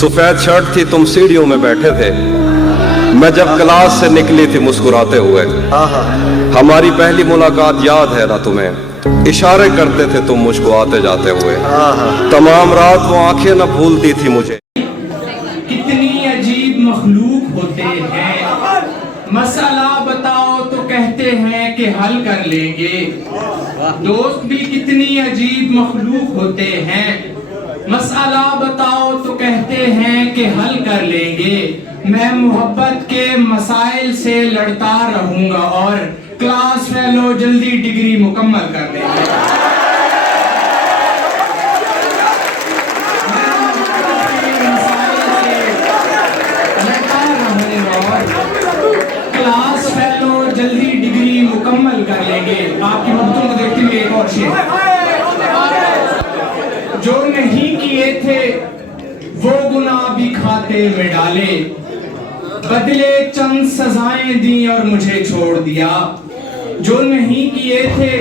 सफेद शर्ट थी, तुम सीढ़ियों में बैठे थे, मैं जब क्लास से निकली थी मुस्कुराते हुए। हमारी पहली मुलाकात याद है ना तुम्हें, इशारे करते थे तुम मुझको आते जाते हुए। तमाम रात वो आंखें न भूलती थी मुझे। कितनी अजीब मखलूक होते हैं, मसला बताओ तो कहते हैं कि हल कर लेंगे। दोस्त भी कितनी अजीब मखलूक होते हैं, मसला बताओ तो कहते हैं कि हल कर लेंगे। मैं मोहब्बत के मसाइल से लड़ता रहूंगा और क्लास फेलो जल्दी डिग्री मुकम्मल कर लेंगे। क्लास फेलो जल्दी डिग्री मुकम्मल कर लेंगे। आपकी मुद्दों को देखते हुए एक और शेर, जो नहीं किए थे वो गुनाह भी खाते में डाले, बदले चंद सजाएं दी और मुझे छोड़ दिया। जो नहीं किए थे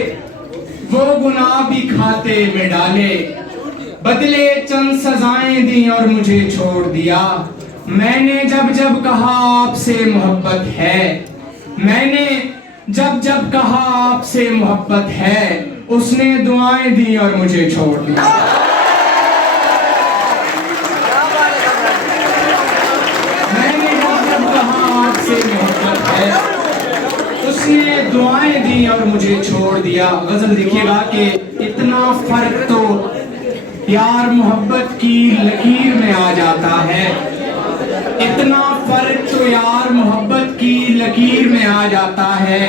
वो गुनाह भी खाते में डाले, बदले चंद सजाएं दी और मुझे छोड़ दिया। मैंने जब जब कहा आपसे मोहब्बत है, मैंने जब जब कहा आपसे मोहब्बत है, उसने दुआएं दी और मुझे छोड़ दिया। मैंने जब जब कहा आपसे मोहब्बत है, उसने दुआएं दी और मुझे छोड़ दिया। गजल देखिएगा कि इतना फर्क तो यार मोहब्बत की लकीर में आ जाता है, इतना फर्क तो यार मोहब्बत की लकीर में आ जाता है,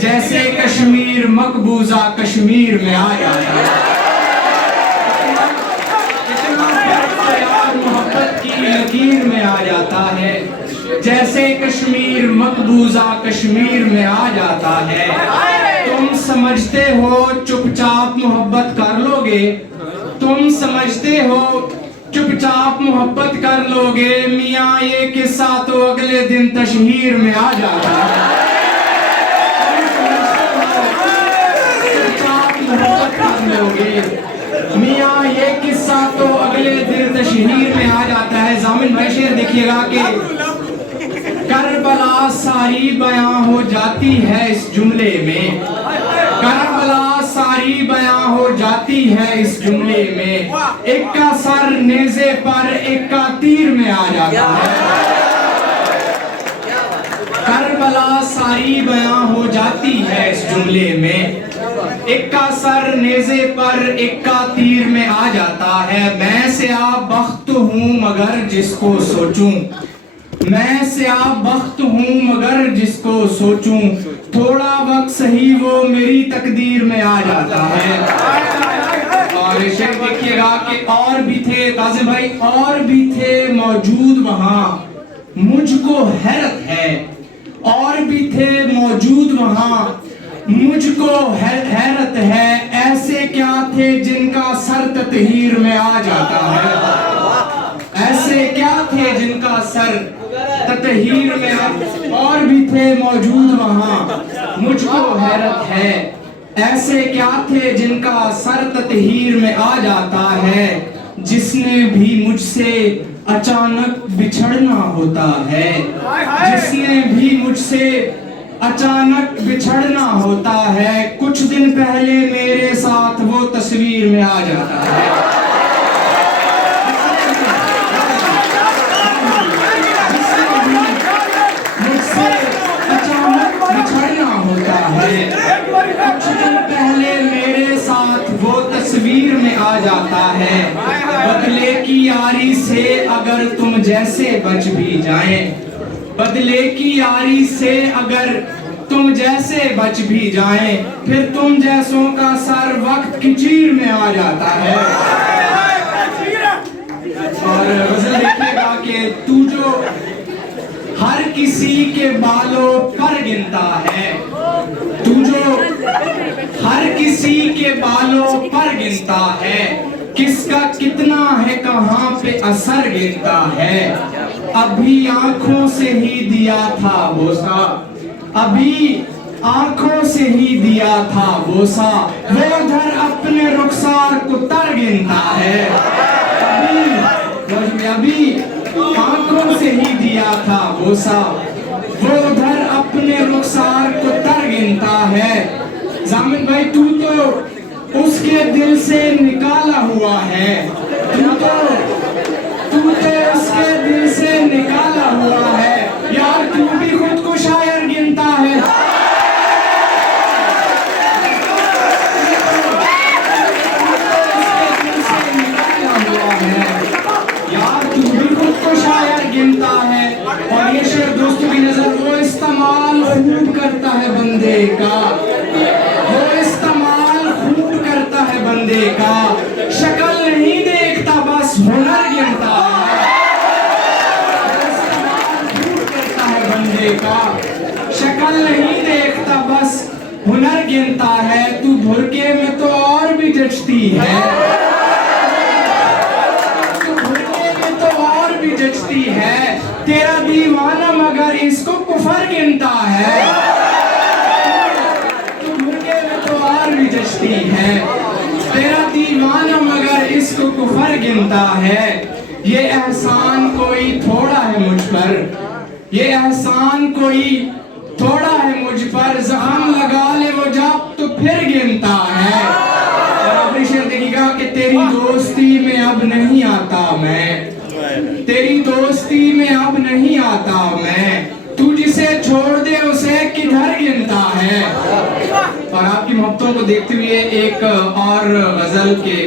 जैसे कश्मीर मकबूजा कश्मीर में आ जाता है। इतना फर्क तो यार मोहब्बत की लकीर में आ जाता है, जैसे कश्मीर मकबूजा कश्मीर में आ जाता है। तुम समझते हो चुपचाप मोहब्बत कर लोगे, तुम समझते हो चुपचाप मोहब्बत कर लोगे, मियाँ ये किस्सा तो अगले दिन तशहीर में आ जाता है। चुपचाप मोहब्बत कर लोगे, मियाँ ये किस्सा तो अगले दिन तशहीर में आ जाता है। जामिन भाई शेर देखिएगा कि करबला सारी बयां हो जाती है इस जुमले में, करबला सारी बयां हो जाती है इस जुमले में, एक का सर नेज़े पर एक का तीर में आ जाता है। करबला सारी बयां हो जाती है इस जुमले में, एक का सर नेज़े पर एक का तीर में आ जाता है। मैं से आप बख्त हूँ मगर जिसको सोचूं, मैं से आप बख्त हूँ मगर जिसको सोचूं, थोड़ा वक्त सही वो मेरी तकदीर में आ जाता है। और शेर देखिएगा कि और भी थे काज़िम भाई, और भी थे मौजूद वहां मुझको हैरत है, और भी थे मौजूद वहां मुझको हैरत है, ऐसे क्या थे जिनका सर ततहीर में आ जाता है, ऐसे क्या थे जिनका सर ततहीर में, और भी थे मौजूद वहां मुझको हैरत है, ऐसे क्या थे जिनका सर ततहीर में आ जाता है। जिसने भी मुझसे अचानक बिछड़ना होता है, जिसने भी मुझसे अचानक बिछड़ना होता है, कुछ दिन पहले मेरे साथ वो तस्वीर में आ जाता है। कुछ दिन पहले मेरे साथ वो तस्वीर में आ जाता है। बदले की यारी से अगर तुम जैसे बच भी जाएं, बदले की यारी से अगर तुम जैसे बच भी जाएं, फिर तुम जैसों का सर वक्त की चीर में आ जाता है। और गजल देखिएगा कि तू जो हर किसी के बालों पर गिनता है, तू जो हर किसी के बालों पर गिनता है, किसका कितना है कहाँ पे असर गिनता है। अभी आंखों से ही दिया था बोसा, अभी आंखों से ही दिया था बोसा, वो उधर अपने रुखसार को तर गिनता है। अभी मुझे अभी आंखों से ही दिया था बोसा, वो उधर अपने रुखसार को तर गिनता है। जामिन भाई तू तो उसके दिल से निकाला हुआ है, तू तो उसके दिल से निकाला हुआ है। यार तू भी खुद को शायर गिनता है। यार तू भी खुद को शायर गिनता है। और ये शेर दोस्तों की नजर वो इस्तेमाल खूब करता है बंदे का, वो इस्तेमाल खूब करता है बंदे का। शक्ल नहीं देखता बस हुनर गिनता है, इस्तेमाल खूब करता है बंदे का। शक्ल नहीं देखता बस हुनर गिनता है। तू भुरके में तो और भी जचती है, जचती है। तेरा दीवाना मगर इसको कुफर गिनता है, तू भुरके में तो और भी जचती है। तेरा दीवाना मगर इसको कुफर गिनता है। ये एहसान कोई थोड़ा है मुझ पर, ये एहसान कोई थोड़ा है मुझ पर। जख्म लगा ले वो जब तो फिर गिनता है। और अपनी शेर देखिएगा कि तेरी दोस्ती में अब नहीं आता मैं, तेरी दोस्ती में अब नहीं आता मैं। तू जिसे छोड़ दे उसे किधर गिनता है। और आपकी मोहब्बतों को देखते हुए एक और गजल के,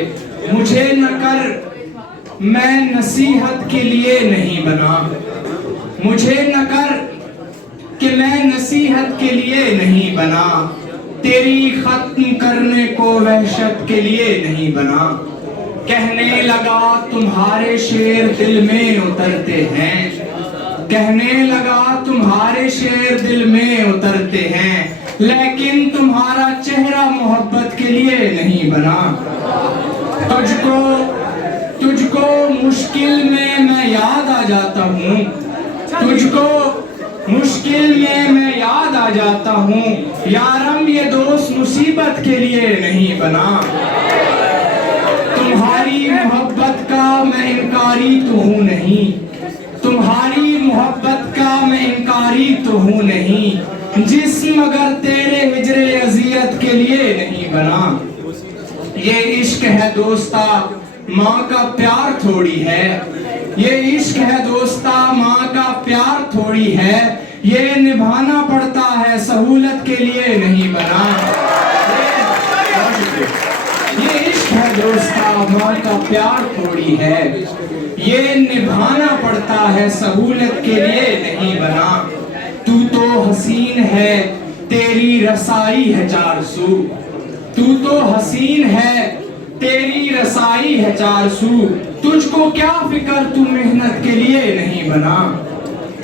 मुझे न कर मैं नसीहत के लिए नहीं बना, मुझे न कर कि मैं नसीहत के लिए नहीं बना। तेरी खत्म करने को वहशत के लिए नहीं बना। कहने लगा तुम्हारे शेर दिल में उतरते हैं, कहने लगा तुम्हारे शेर दिल में उतरते हैं। लेकिन तुम्हारा चेहरा मोहब्बत के लिए नहीं बना। तुझको मुश्किल में मैं याद आ जाता हूँ, तुझको मुश्किल में मैं याद आ जाता हूँ। यारम ये दोस्त मुसीबत के लिए नहीं बना। तुम्हारी मोहब्बत का मैं इनकारी तो हूँ नहीं, तुम्हारी मोहब्बत का मैं इनकारी तो हूँ नहीं। जिस्म मगर तेरे हिजरे अजियत के लिए नहीं बना। ये इश्क है दोस्ता माँ का प्यार थोड़ी है, ये इश्क है दोस्ता माँ का प्यार थोड़ी है। ये निभाना पड़ता है सहूलत के लिए नहीं बना। ये इश्क है दोस्ता माँ का प्यार थोड़ी है, ये निभाना पड़ता है सहूलत के लिए नहीं बना। तू तो हसीन है तेरी रसाई है चार सू, तू तो हसीन है तेरी रसाई है चार सू। तुझको क्या फिक्र तू मेहनत के लिए नहीं बना।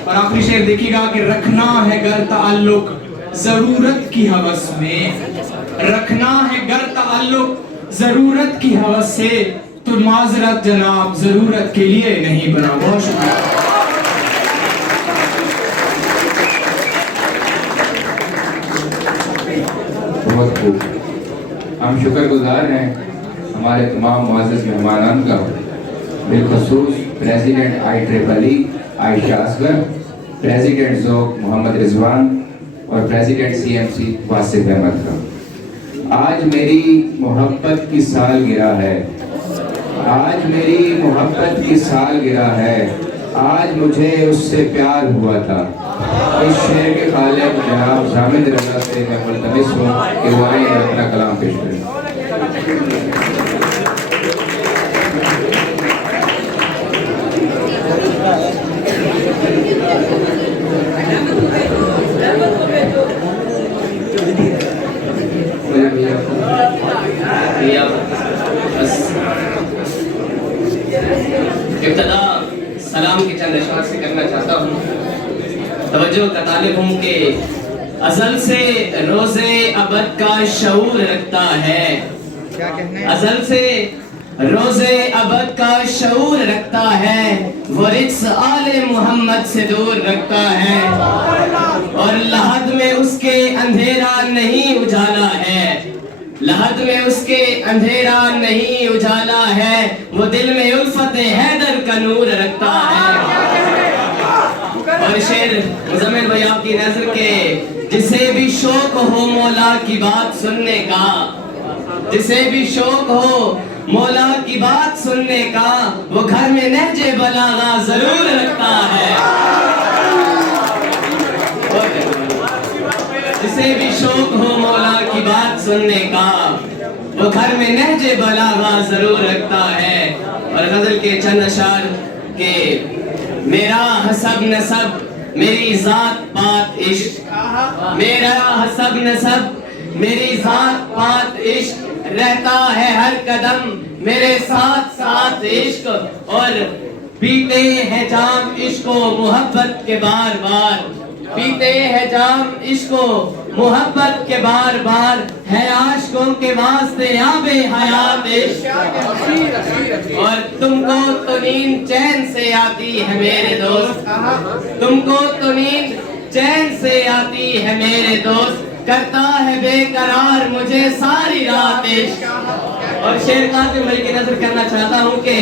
और आखिरी शेर देखिएगा कि रखना है गर ताल्लुक जरूरत की हवस में, रखना है गर ताल्लुक जरूरत की हवस से। तो माजरत जनाब जरूरत के लिए नहीं बना। बहुत शुक्रिया। बहुत खूब। हम शुक्रगुजार हैं हमारे तमाम मुअज़्ज़ज़ मेहमानान का, बिलखसूस president IEEE Ayesha Asghar, president Zauq Mohammad Rizwan और प्रेसिडेंट CMC वासिफ अहमद का। आज मेरी मोहब्बत की सालगिरह है, आज मेरी मोहब्बत की सालगिरह है। आज मुझे उससे प्यार हुआ था। इस शेर के खालिक जनाब जामिद रज़ा से मैं मुल्तमिस हूँ कि वो आए अपना कलाम पेश करें। इब्तदा सलाम के चंद अशआर से करना चाहता हूँ। तवज्जो का तालिब हूँ कि अज़ल से रोज़े अबद का शऊर रखता है, अज़ल से रोज़े अबद का शऊर रखता है। वो रिक्स आले मोहम्मद से दूर रखता है और लहद में उसके अंधेरा नहीं उजाला है। लहद में उसके अंधेरा नहीं उजाला है, वो दिल में उल्फत हैदर का नूर रखता है। और शेर मुज़म्मिल भाई आपकी नजर के, जिसे भी शौक हो मौला की बात सुनने का, जिसे भी शौक हो मौला की बात सुनने का, वो घर में नहजे बलागा जरूर रखता है। जिसे भी शौक हो मौला की बात सुनने का, वो घर में नहजे बलागा जरूर रखता है। और गजल के चंद अशार के, मेरा हसब नसब मेरी जात पात इश्क, मेरा हसब नसब मेरी जात पात इश्क, रहता है हर कदम मेरे साथ साथ इश्क। और पीते हैं जाम इश्को मोहब्बत के बार बार, पीते हैं जाम इश्को मोहब्बत के बार बार, है आशिकों के वास्ते आबे हयात इश्क। और तुमको तो नींद चैन से आती है मेरे दोस्त, तुमको तो नींद चैन से आती है मेरे दोस्त, करता है बेकरार मुझे सारी रात इश्क। और शेर कासिम भाई की नजर करना चाहता हूँ कि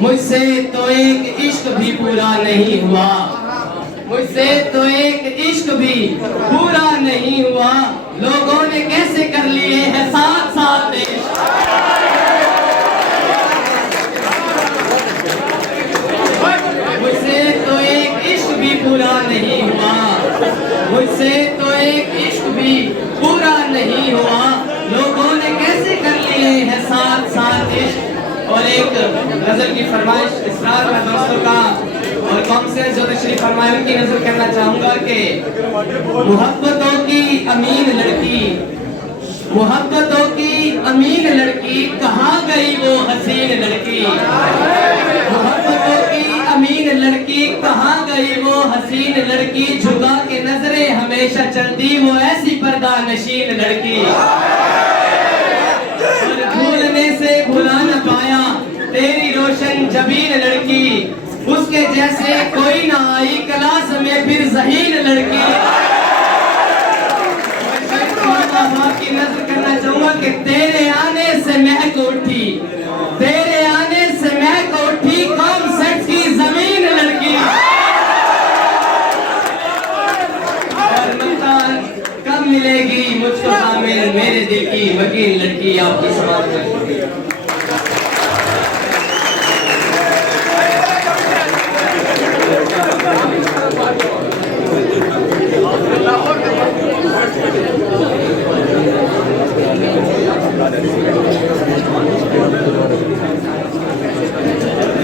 मुझसे तो एक इश्क भी पूरा नहीं हुआ, मुझसे तो एक इश्क भी पूरा नहीं हुआ, लोगों ने कैसे कर लिए हैं साथ साथ इश्क। मुझसे तो एक इश्क भी पूरा नहीं हुआ, मुझसे तो एक इश्क भी पूरा नहीं हुआ, लोगों ने कैसे कर लिए हैं साथ साथ इश्क। और एक गजल की फरमाइश इसरार में दोस्तों का, और कौन से जो तशरीफ फरमाए उनकी नजर करना चाहूंगा कि मोहब्बतों की अमीन लड़की, मोहब्बतों की अमीन लड़की, कहाँ गई वो हसीन लड़की। मोहब्बतों की अमीन लड़की, कहाँ गई वो हसीन लड़की, झुका के नजरें हमेशा चलती वो ऐसी पर्दा नशीन लड़की। और भूलने से भुला न पाया तेरी रोशन जबीन लड़की, उसके जैसे कोई ना आई क्लास में फिर ज़हीन लड़की। की नजर करना चाहूंगा कि तेरे आने से महक उठी, तेरे आने से महक उठी कौम सेट की जमीन लड़की। और मकान कब मिलेगी मुझको कामिल मेरे दिल की वकील लड़की। आपकी समाज में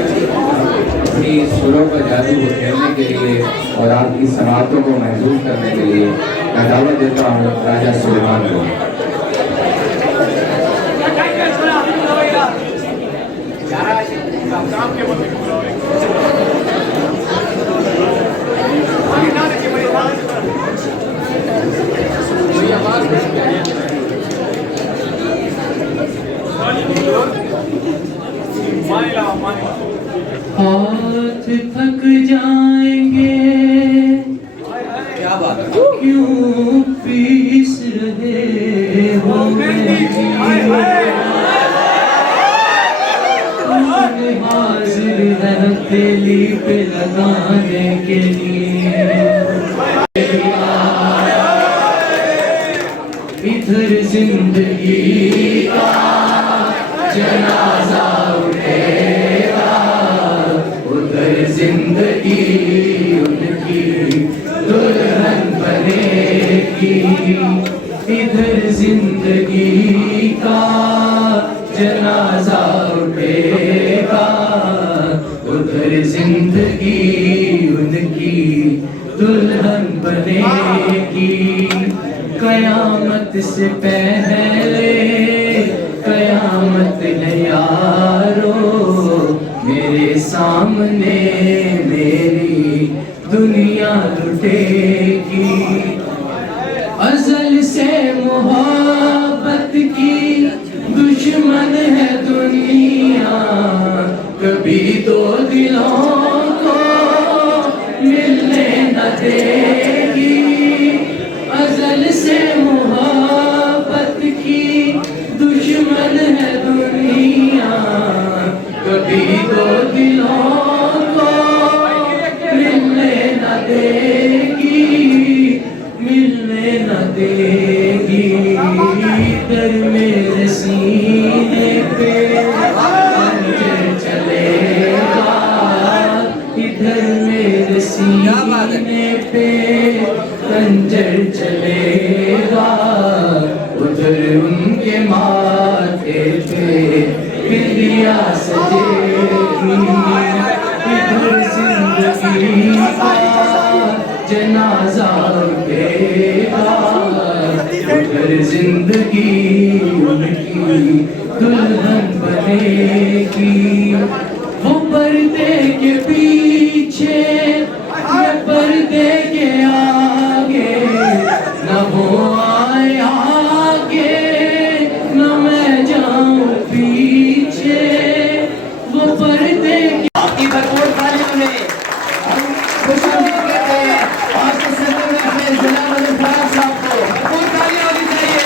अपनी सुरों का जादू को खेलने के लिए और आपकी समातों को महसूस करने के लिए मैं दावत देता हूँ राजा सुलेमान को। हाथ थक जाएंगे क्या बात है, क्यों पीस रहे हो हाजिर है हथेली पे लगाने के लिए। इधर जिंदगी का जनाजा उठेगा, उधर जिंदगी उनकी दुल्हन बनेगी। इधर जिंदगी का जनाजा उठेगा, उधर जिंदगी उनकी दुल्हन बनेगी। कयामत से पहले कयामत है यारो, मेरे सामने मेरी दुनिया लुटेगी। अज़ल से मोहब्बत की दुश्मन है दुनिया, कभी दो दिलों को मिलने न देगी। अज़ल से मोहब्बत की जिधर मेरे सीने पे खंजर चलेगा उधर उनके माथे पे बिंदिया सजेगी इधर जिंदगी का जनाजा उठेगा उधर जिंदगी उनकी दुल्हन बनेगी वो पर्दे के पीछे मैं पर्दे के आगे न वो आए आगे न मैं जाऊं पीछे वो पर्दे के आपकी भरपूर तालियों में हम खुशामदीद कहते हैं आज के सदर में अपने जिला मलिक फराज साहब को भरपूर तालियां होनी चाहिए।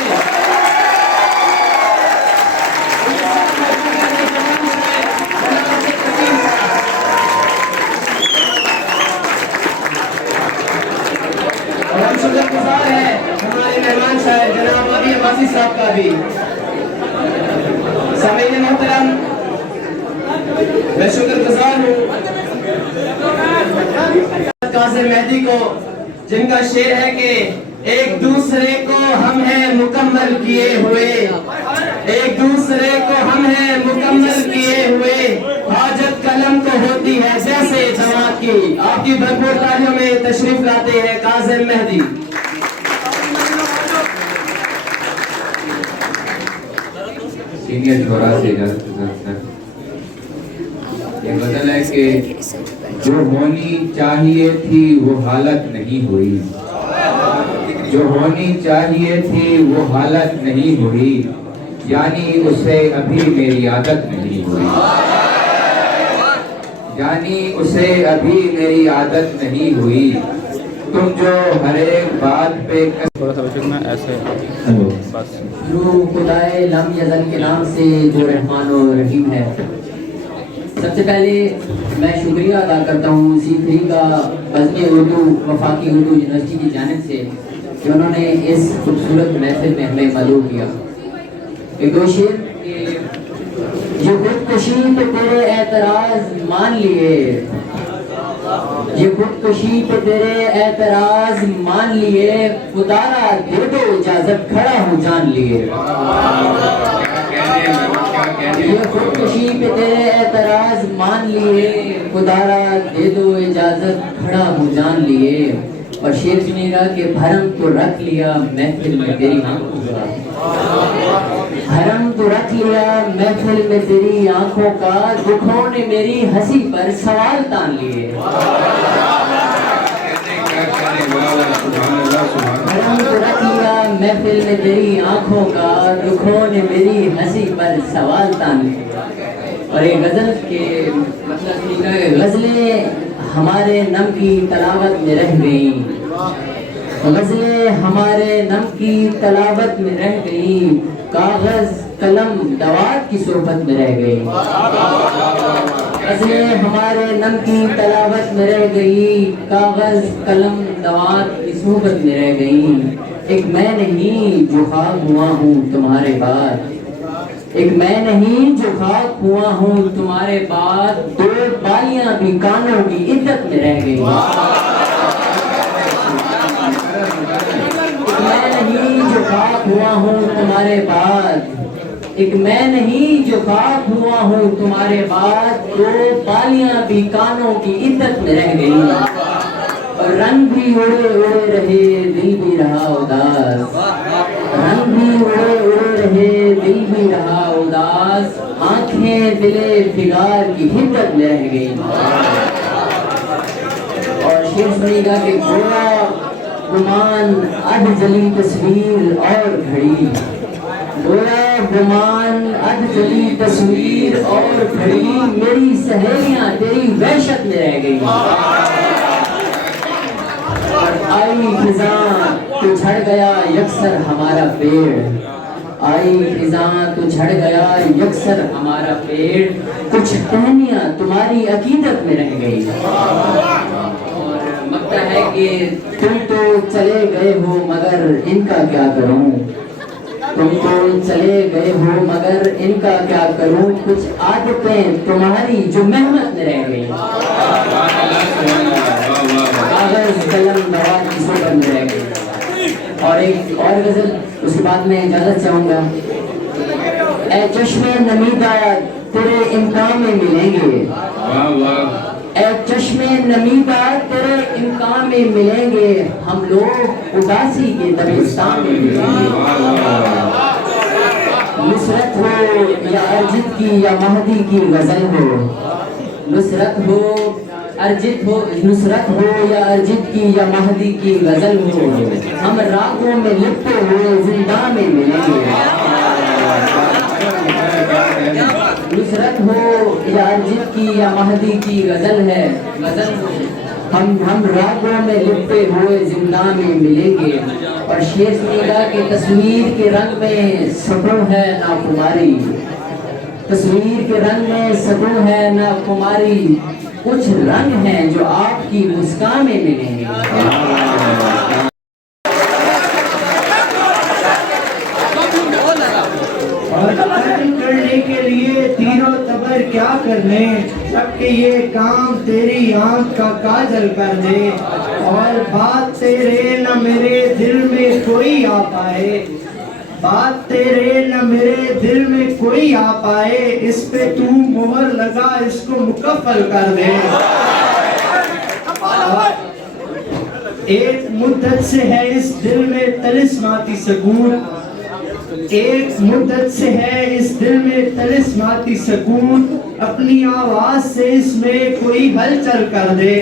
और हम शुक्रगुजार हैं हमारे मेहमान शायर जनाब अभी अब्बासी साहब का भी। सामीन मोहतरम, मैं शुक्रगुजार हूँ काज़िम मेहदी को जिनका शेर है कि एक दूसरे को हम हैं मुकम्मल किए हुए, एक दूसरे को हम हैं मुकम्मल किए हुए, हाजत कलम को होती है जैसे जमात की। आपकी भरपूर तालियों में तशरीफ लाते हैं काज़िम मेहदी। सीनियर छोरा से इजाजत सर। ये गजल है कि जो होनी चाहिए थी वो हालत नहीं हुई, जो होनी चाहिए थी वो हालत नहीं हुई, यानी उसे अभी मेरी आदत नहीं हुई, यानी उसे अभी मेरी आदत नहीं हुई। तुम जो हर एक बात पे थोड़ा सा बच्चों में ऐसे बस शुरू खुदाए लम यज़ल के नाम से जो रहमान और रहीम है। सबसे पहले मैं शुक्रिया अदा करता हूँ C3 का बज़्म उर्दू वफाकी उर्दू यूनिवर्सिटी की जानिब से कि उन्होंने इस खूबसूरत महफिल में हमें मदऊ किया। एक दो शेर कि ये खुदकुशी पे तेरे एतराज मान लिए, ये खुदकुशी पे तेरे एतराज मान लिए, खुदारा दे दो इजाजत खड़ा हूँ जान लिए। ये खुदकुशी पे तेरे एतराज मान लिए, खुदारा दे दो इजाजत खड़ा हूँ जान लिए। और शेर सुनेगा कि भरम तो रख लिया महफिल में तेरी आंखों का, भरम तो रख लिया महफिल में तेरी आंखों का, दुखों ने मेरी हंसी पर सवाल तान लिए। भरम तो रख लिया महफिल में तेरी आंखों का, दुखों ने मेरी हंसी पर सवाल तान लिए। और ये गजल के मतलब गजलें हमारे नम की तलावत में रह गई, गजलें हमारे नम की तलावत में रह गई, कागज कलम दवात की सोबत में रह गई। गजलें हमारे नम की तलावत में रह गई, कागज कलम दवात की सोबत में रह गई। एक मैं नहीं जो खाक हुआ हूँ तुम्हारे बाद, एक मैं नहीं जो खाक हुआ हूँ तुम्हारे बाद, दो बालियां भी कानों की इज्जत में रह गई। एक मैं नहीं जो खाक हुआ हूँ तुम्हारे बाद, एक मैं नहीं जो खाक हुआ हूँ तुम्हारे बाद, दो बालियां भी कानों की इज्जत में रह गई। और रंग भी उड़े उड़े रहे दिल भी रहा उदास, रंग भी उड़े उड़े रहे दिल भी रहा उदास, आंखें दिले फिगार की हिद्दत में रह गई। और शेर सुनेगा कि गोया गुमान अध जली तस्वीर और घड़ी, गोया गुमान अध जली तस्वीर और घड़ी, मेरी सहेलियां तेरी वहशत में रह गई। आई खिज़ां तो झड़ गया यकसर हमारा पेड़, आई खिज़ां तो झड़ गया यकसर हमारा पेड़, कुछ टहनियां तुम्हारी अकीदत में रह गई। और लगता है कि तुम तो चले गए हो मगर इनका क्या करूं, तुम तो चले गए हो मगर इनका क्या करूं, कुछ आदतें तुम्हारी जो मेहनत में रह गई। कागज कलम दवात की सोबत में रह गए। और एक और गजल उसके बाद में इजाजत चाहूंगा। ए चश्मे नमीदा तेरे इम्कान में मिलेंगे, वाह वाह। ए चश्मे नमीदा तेरे इम्कान में मिलेंगे, हम लोग उदासी के दबिस्तान में मिलेंगे। नुसरत हो या अर्जित की या महदी की गजल हो, नुसरत हो अर्जित हो, नुसरत हो या अर्जित की या महदी की गजल हो, हम रागों में लिपटे हुए जिंदा में मिलेंगे। नुसरत हो या अर्जित की या महदी की गजल है, गजल हो, हम रागों में लिपटे हुए जिंदा में मिलेंगे। और शेर सुनीगा के तस्वीर के रंग में सकूं है ना कुमारी, तस्वीर के रंग में सकूं है ना कुमारी, कुछ रंग हैं जो आपकी मुस्कान में मिलेंगे। और कत्ल करने के लिए तीरों तबर क्या करने, सबके ये काम तेरी आंख का काजल कर दे। और बात तेरे न मेरे दिल में कोई आ पाए, बात तेरे न मेरे दिल में कोई आ पाए, इस पे तू मोहर लगा इसको मुकफ्फल कर दे। एक मुद्दत से है इस दिल में तलिस्माती सकून, एक मुद्दत से है इस दिल में तलिस्माती सकून, अपनी आवाज से इसमें कोई हलचल कर दे।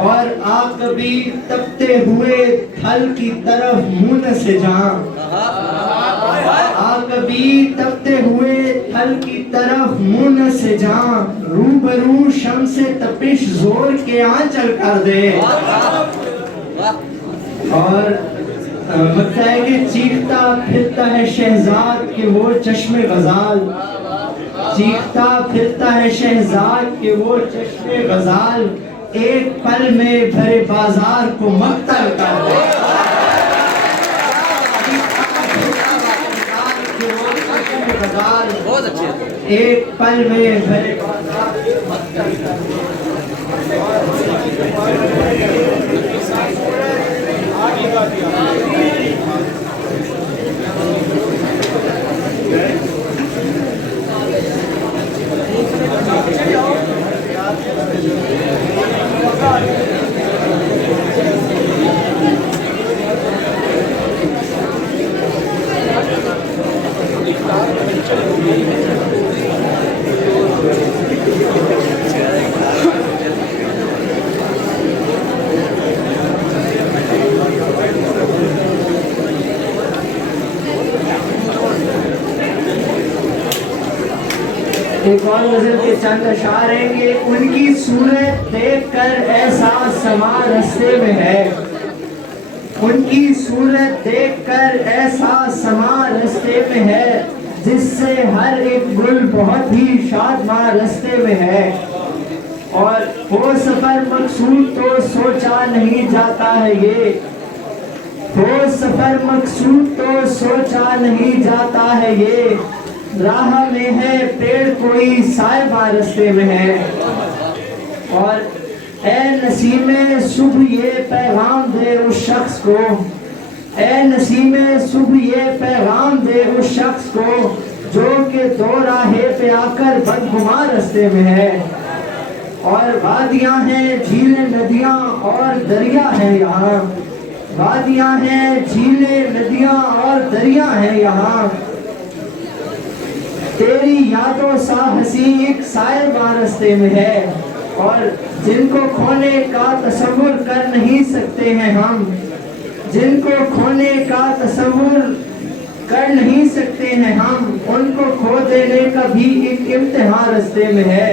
और आ कभी तपते हुए थल की तरफ मुंह से जा, आ कभी तपते हुए थल की तरफ मुंह से जा, रूबरू शम से तपिश जोर के आंचल कर दे। और लगता है कि चीखता फिरता है शहजाद के वो चश्मे गजाल, चीखता फिरता है शहजाद के वो चश्मे गजाल, एक पल में भरे बाजार को मक्तल कर दे। बहुत अच्छे, एक पल में भरे बाजार को मक्तल कर दे। एक और गजल के चंद अशार रहेंगे। उनकी सूरत देखकर ऐसा समा रस्ते में है, उनकी सूरत देखकर ऐसा समा रस्ते में है, जिससे हर एक गुल बहुत ही शादमां रस्ते में है। और वो सफर मकसूद तो सोचा नहीं जाता है ये, वो सफर मकसूद तो सोचा नहीं जाता है ये, राह में है पेड़ कोई साहिबा रस्ते में है। और ए नसीमे सुबह ये पैगाम दे उस शख्स को, ए नसीमे सुबह ये पैगाम दे उस शख्स को, जो कि दो राहे पे आकर बदगुमा रस्ते में है। और वादियां हैं झीलें नदियां और दरिया है यहाँ, वादियां हैं झीलें नदियां और दरिया है यहाँ, तेरी यादों सा हसी एक साहिबा रस्ते में है। और जिनको खोने का तसव्वुर कर नहीं सकते हैं हम, जिनको खोने का तसव्वुर कर नहीं सकते हैं हम, उनको खो देने का भी एक इम्तिहान रस्ते में है।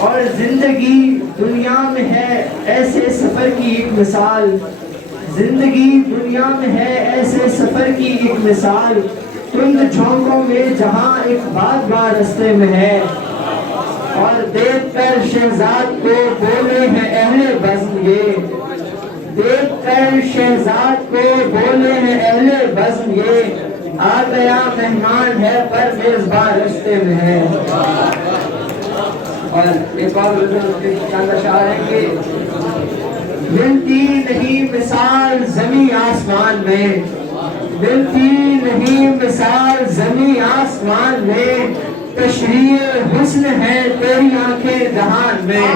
और जिंदगी दुनिया में है ऐसे सफर की एक मिसाल, जिंदगी दुनिया में है ऐसे सफर की एक मिसाल, तुंद झोंकों में जहां एक बात बार रस्ते में है। और देखकर शहजाद को बोले हैं अहले बज़्म ये, देखकर शहजाद को बोले हैं अहले बज़्म ये, आ गया मेहमान है पर मेजबान रस्ते में है। और एक और चंद अशार है कि मिलती नहीं मिसाल जमी आसमान में, मिलती नहीं मिसाल जमी आसमान में, तशरीह हुस्न है तेरी आंखें जहान में।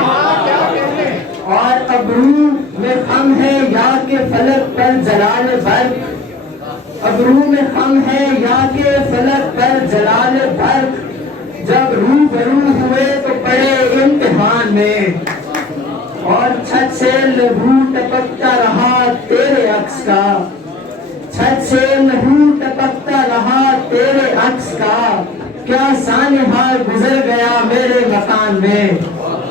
और अबरू में खम है या के फलक पर जलाल बर्क, अबरू में खम है या के फलक पर जलाल बर्क, जब रूबरू हुए तो पड़े इम्तिहान में। और छत से लहू टपकता रहा तेरे अक्स का, छत से लहू टपकता रहा तेरे अक्स का, क्या सानिहा गुजर गया मेरे मकान में।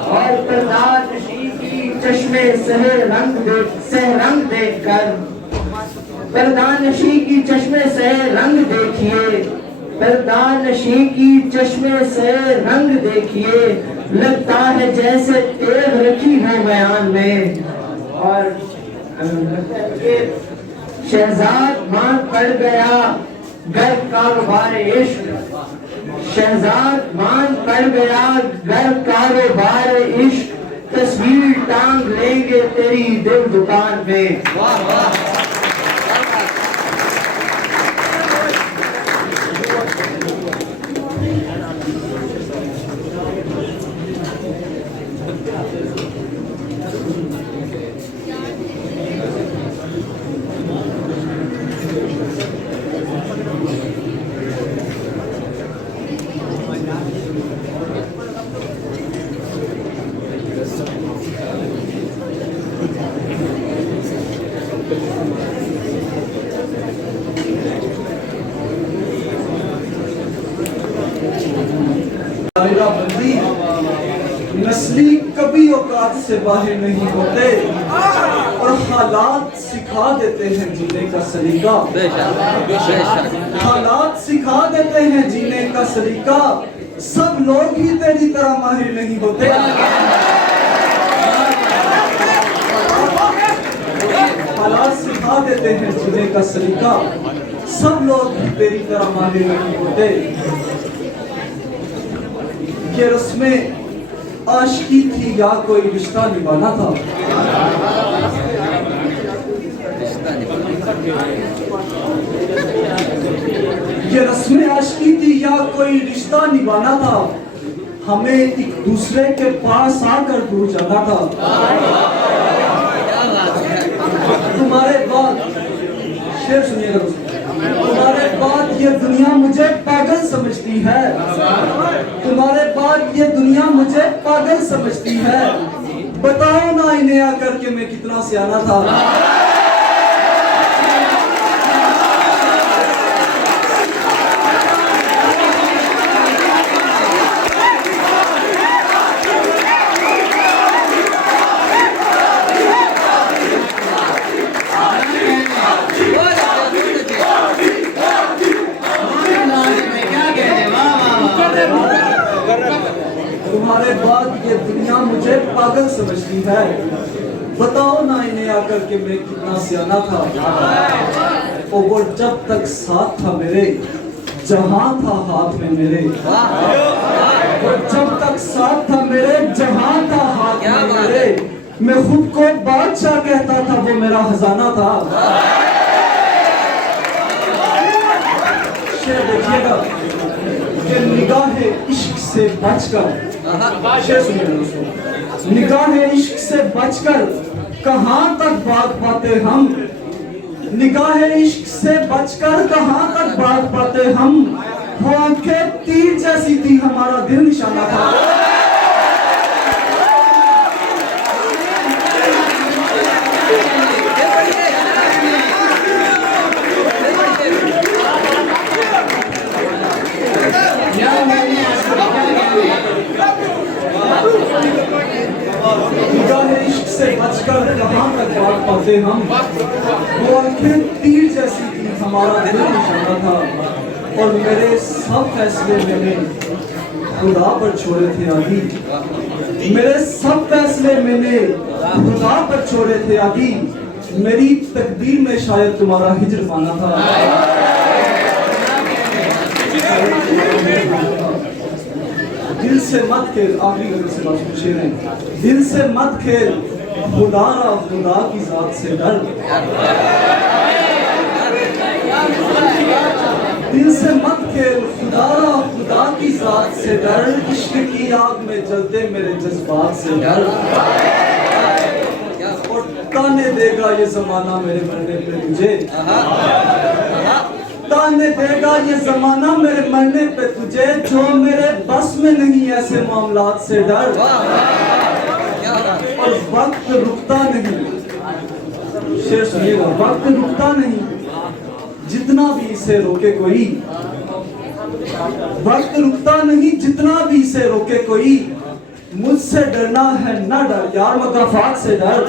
और पर्दानशी की चश्मे सह रंग देख कर, पर्दानशी की चश्मे से रंग देखिए, पर्दानशी की चश्मे से रंग देखिए, लगता है जैसे तेग रखी हो बयान में। और शहजाद मान पड़ गया घर कारोबार इश्क, शहजाद मान पड़ गया घर कारोबार इश्क, तस्वीर टांग लेंगे तेरी दिल दुकान में। बंदी नस्ली कभी औकात से बाहर नहीं होते, और हालात सिखा देते हैं जीने का सलीका, हालात सिखा देते हैं जीने का सलीका, सब लोग ही तेरी तरह माहिर नहीं होते। हालात सिखा देते हैं जीने का सलीका, सब लोग ही तेरी तरह माहिर नहीं होते। ये रस्में आशिकी थी या कोई रिश्ता निभाना था, ये रस्में आशिकी थी या कोई रिश्ता निभाना था, हमें एक दूसरे के पास आकर दूर जाना था। तुम्हारे बाद शेर सुनिएगा दोस्तों, तुम्हारे बाद ये दुनिया मुझे पागल समझती है, तुम्हारे बाद ये दुनिया मुझे पागल समझती है, बताओ ना इन्हें आकर के मैं कितना सियाना था। तुम्हारे बाद ये दुनिया मुझे पागल समझती है, बताओ ना इन्हें आकर के मैं कितना सियाना था। और वो जब तक साथ था मेरे, जहां था हाथ में मेरे, वो जब तक साथ था मेरे, जहां था हाथ में मेरे, मैं खुद को बादशाह कहता था, वो मेरा खजाना था। शेर देखिएगा कि निगाहे इश्क से बचकर, शेर सुनिए दोस्तों, निगाहे इश्क से बचकर कहां तक भाग पाते हम, निगाहे इश्क से बचकर कहां तक भाग पाते हम, वो आंखें तीर जैसी थी, हमारा दिल निशाना था। इश्क से बचकर कहां तक भाग पाते हम, वो आंखें तीर जैसी थी, हमारा दिल निशाना था। और मेरे सब फैसले मैंने खुदा पर छोड़े थे आदि, मेरे सब फैसले मैंने खुदा पर छोड़े थे आदि, मेरी तकदीर में शायद तुम्हारा हिज्र पाना था। दिल से मत खेल, आखिरी गजल से बात पूछे हैं, दिल से मत खेल खुदारा खुदा की जात से डर, दिल से मत खेल खुदारा खुदा की जात से डर, इश्क की आग में जलते मेरे जज्बात से डर। और ताने देगा ये जमाना मेरे मरने पे तुझे, ताने देगा ये जमाना मेरे मरने पे तुझे, जो मेरे बस में नहीं ऐसे मामलात से डर। और वक्त रुकता नहीं, शेर सुनिएगा, वक्त रुकता नहीं जितना भी इसे रोके कोई, वक्त रुकता नहीं जितना भी इसे रोके कोई, मुझसे डरना है ना डर यार मकाफात से डर।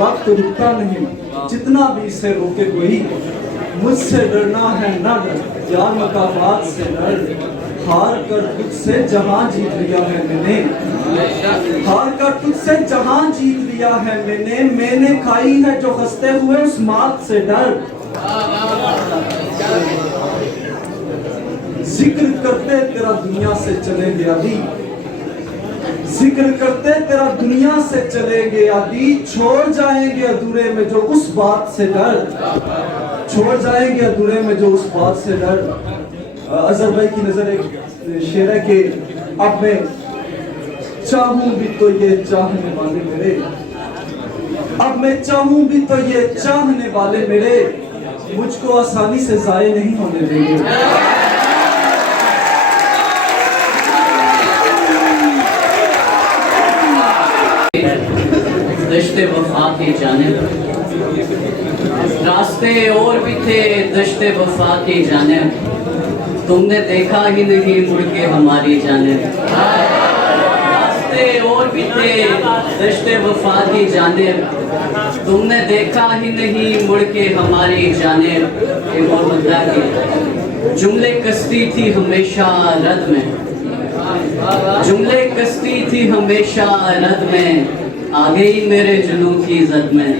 वक्त रुकता नहीं जितना भी इसे रोके कोई, मुझसे डरना है ना डर यार मकाफात से डर। हार कर तुझसे जहां जीत लिया है मैंने, हार कर तुझसे जहां जीत लिया है मैंने, मैंने खाई है जो हंसते हुए उस मात से डर। जिक्र करते तेरा दुनिया से चले गया दी, जिक्र करते तेरा दुनिया से चलेंगे आदि, छोड़ जाएंगे अधूरे में जो उस बात से डर, छोड़ जाएंगे अधूरे में जो उस बात से डर। अजहर भाई की नजर एक शेर है कि अब मैं चाहूं भी तो ये चाहने वाले मेरे, अब मैं चाहूं भी तो ये चाहने वाले मेरे, मुझको आसानी से जाये नहीं होने देंगे। दश्ते वफा के जानिब रास्ते और भी थे, दश्ते वफा के जानिब तुमने देखा ही नहीं मुड़ के हमारी जानिब, रास्ते और भी थे दश्ते वफा की जानिब तुमने देखा ही नहीं मुड़ के हमारी जानिब। जुमले कश्ती थी हमेशा रद में, जुमले कश्ती थी हमेशा रद में, आ गई मेरे जुनून की इज्जत में।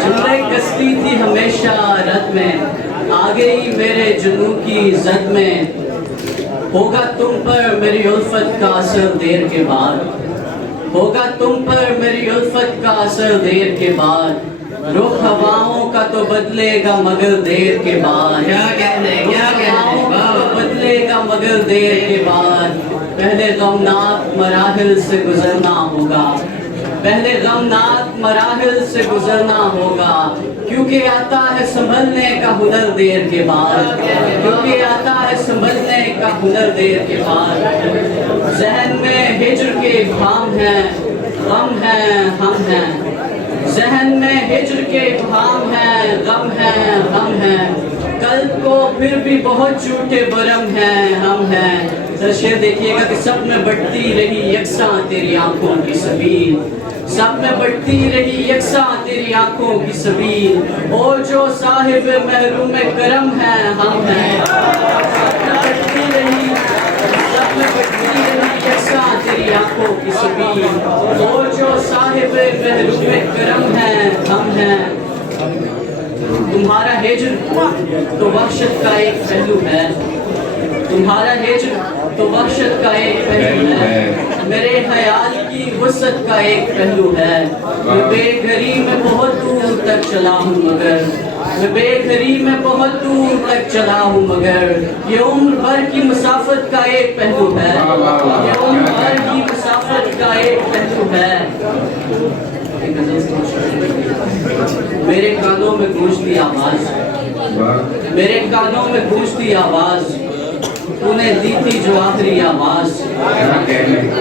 जुमले कश्ती थी हमेशा रद में, आ गई मेरे जुनून की इज्जत में। होगा तुम पर मेरी उल्फत का असर देर के बाद, होगा तुम पर मेरी उल्फत का असर देर के बाद, रुख हवाओं का तो बदलेगा मगर देर के बाद। क्या कहने तो बदलेगा मगर देर के बाद। पहले गमनाक मराहिल से गुजरना होगा, पहले गमनाक मराहिल से गुजरना होगा, क्योंकि आता है संभलने का हुनर देर के बाद, क्योंकि आता है संभलने का हुनर देर के बाद। जहन में हिज्र के भाम हैं, गम हैं हम हैं, जहन में हिज्र के भाम हैं, गम हैं हम हैं, कल को फिर भी बहुत झूठे बरम हैं हम हैं। सर शेर देखिएगा कि सब में बढ़ती रही यकसा तेरी आंखों की सबील, सब में बढ़ती रही यकसा तेरी आंखों की सबील, और जो साहिब महरूम करम है हम हैं। सब में बढ़ती रही यकसा तेरी आंखों की सबील, और जो साहिब महरूम करम है हम हैं। तुम्हारा हिज्र तो वहशत का एक पहलू है, तुम्हारा हिज्र तो वहशत का एक पहलू है, मेरे ख्याल की वसत का एक पहलू है। मैं बेघरी में बहुत दूर तक चला हूँ मगर, मैं बेघरी में बहुत दूर तक चला हूँ मगर, ये उम्र भर की मुसाफत का एक पहलू है, ये उम्र भर की मुसाफत का एक पहलू है। मेरे कानों में गूंजती आवाज, मेरे कानों में गूंजती आवाज, तूने दी थी जो आखिरी आवाज।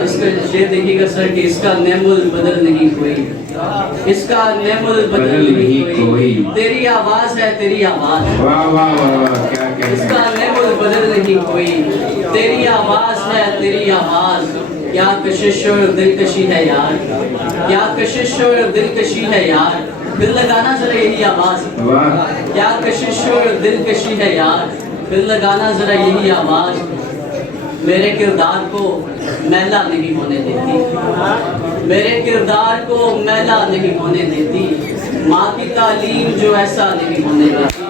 इसका शेर देखिएगा सर कि इसका नेमुल बदल नहीं कोई, इसका नेमुल बदल नहीं कोई, तेरी आवाज है तेरी आवाज, इसका नेमुल बदल नहीं कोई, तेरी आवाज है तेरी आवाज। क्या कशिश और दिलकशी है यार, क्या कशिश और दिलकशी है यार, दिल लगाना जरा यही आवाज। क्या कशिश और दिलकशी है यार, दिल लगाना जरा यही आवाज। मेरे किरदार को मैला नहीं होने देती, मेरे किरदार को मैला नहीं होने देती, माँ की तालीम जो ऐसा नहीं होने देती।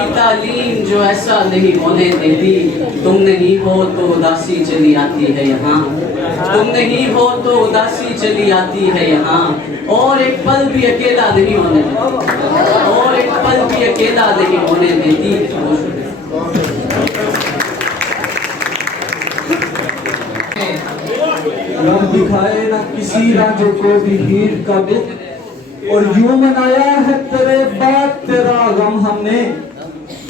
की तालीम जो ऐसा नहीं होने देती, तुम नहीं हो तो उदासी चली आती है यहाँ, तुम नहीं हो तो उदासी चली आती है यहाँ, और एक पल भी अकेला नहीं होने देती, और एक पल भी अकेला नहीं होने देती। रब दिखाए ना किसी राजो को भी हीर का दुख, और यूं मनाया है तेरे बाद तेरा गम हमने,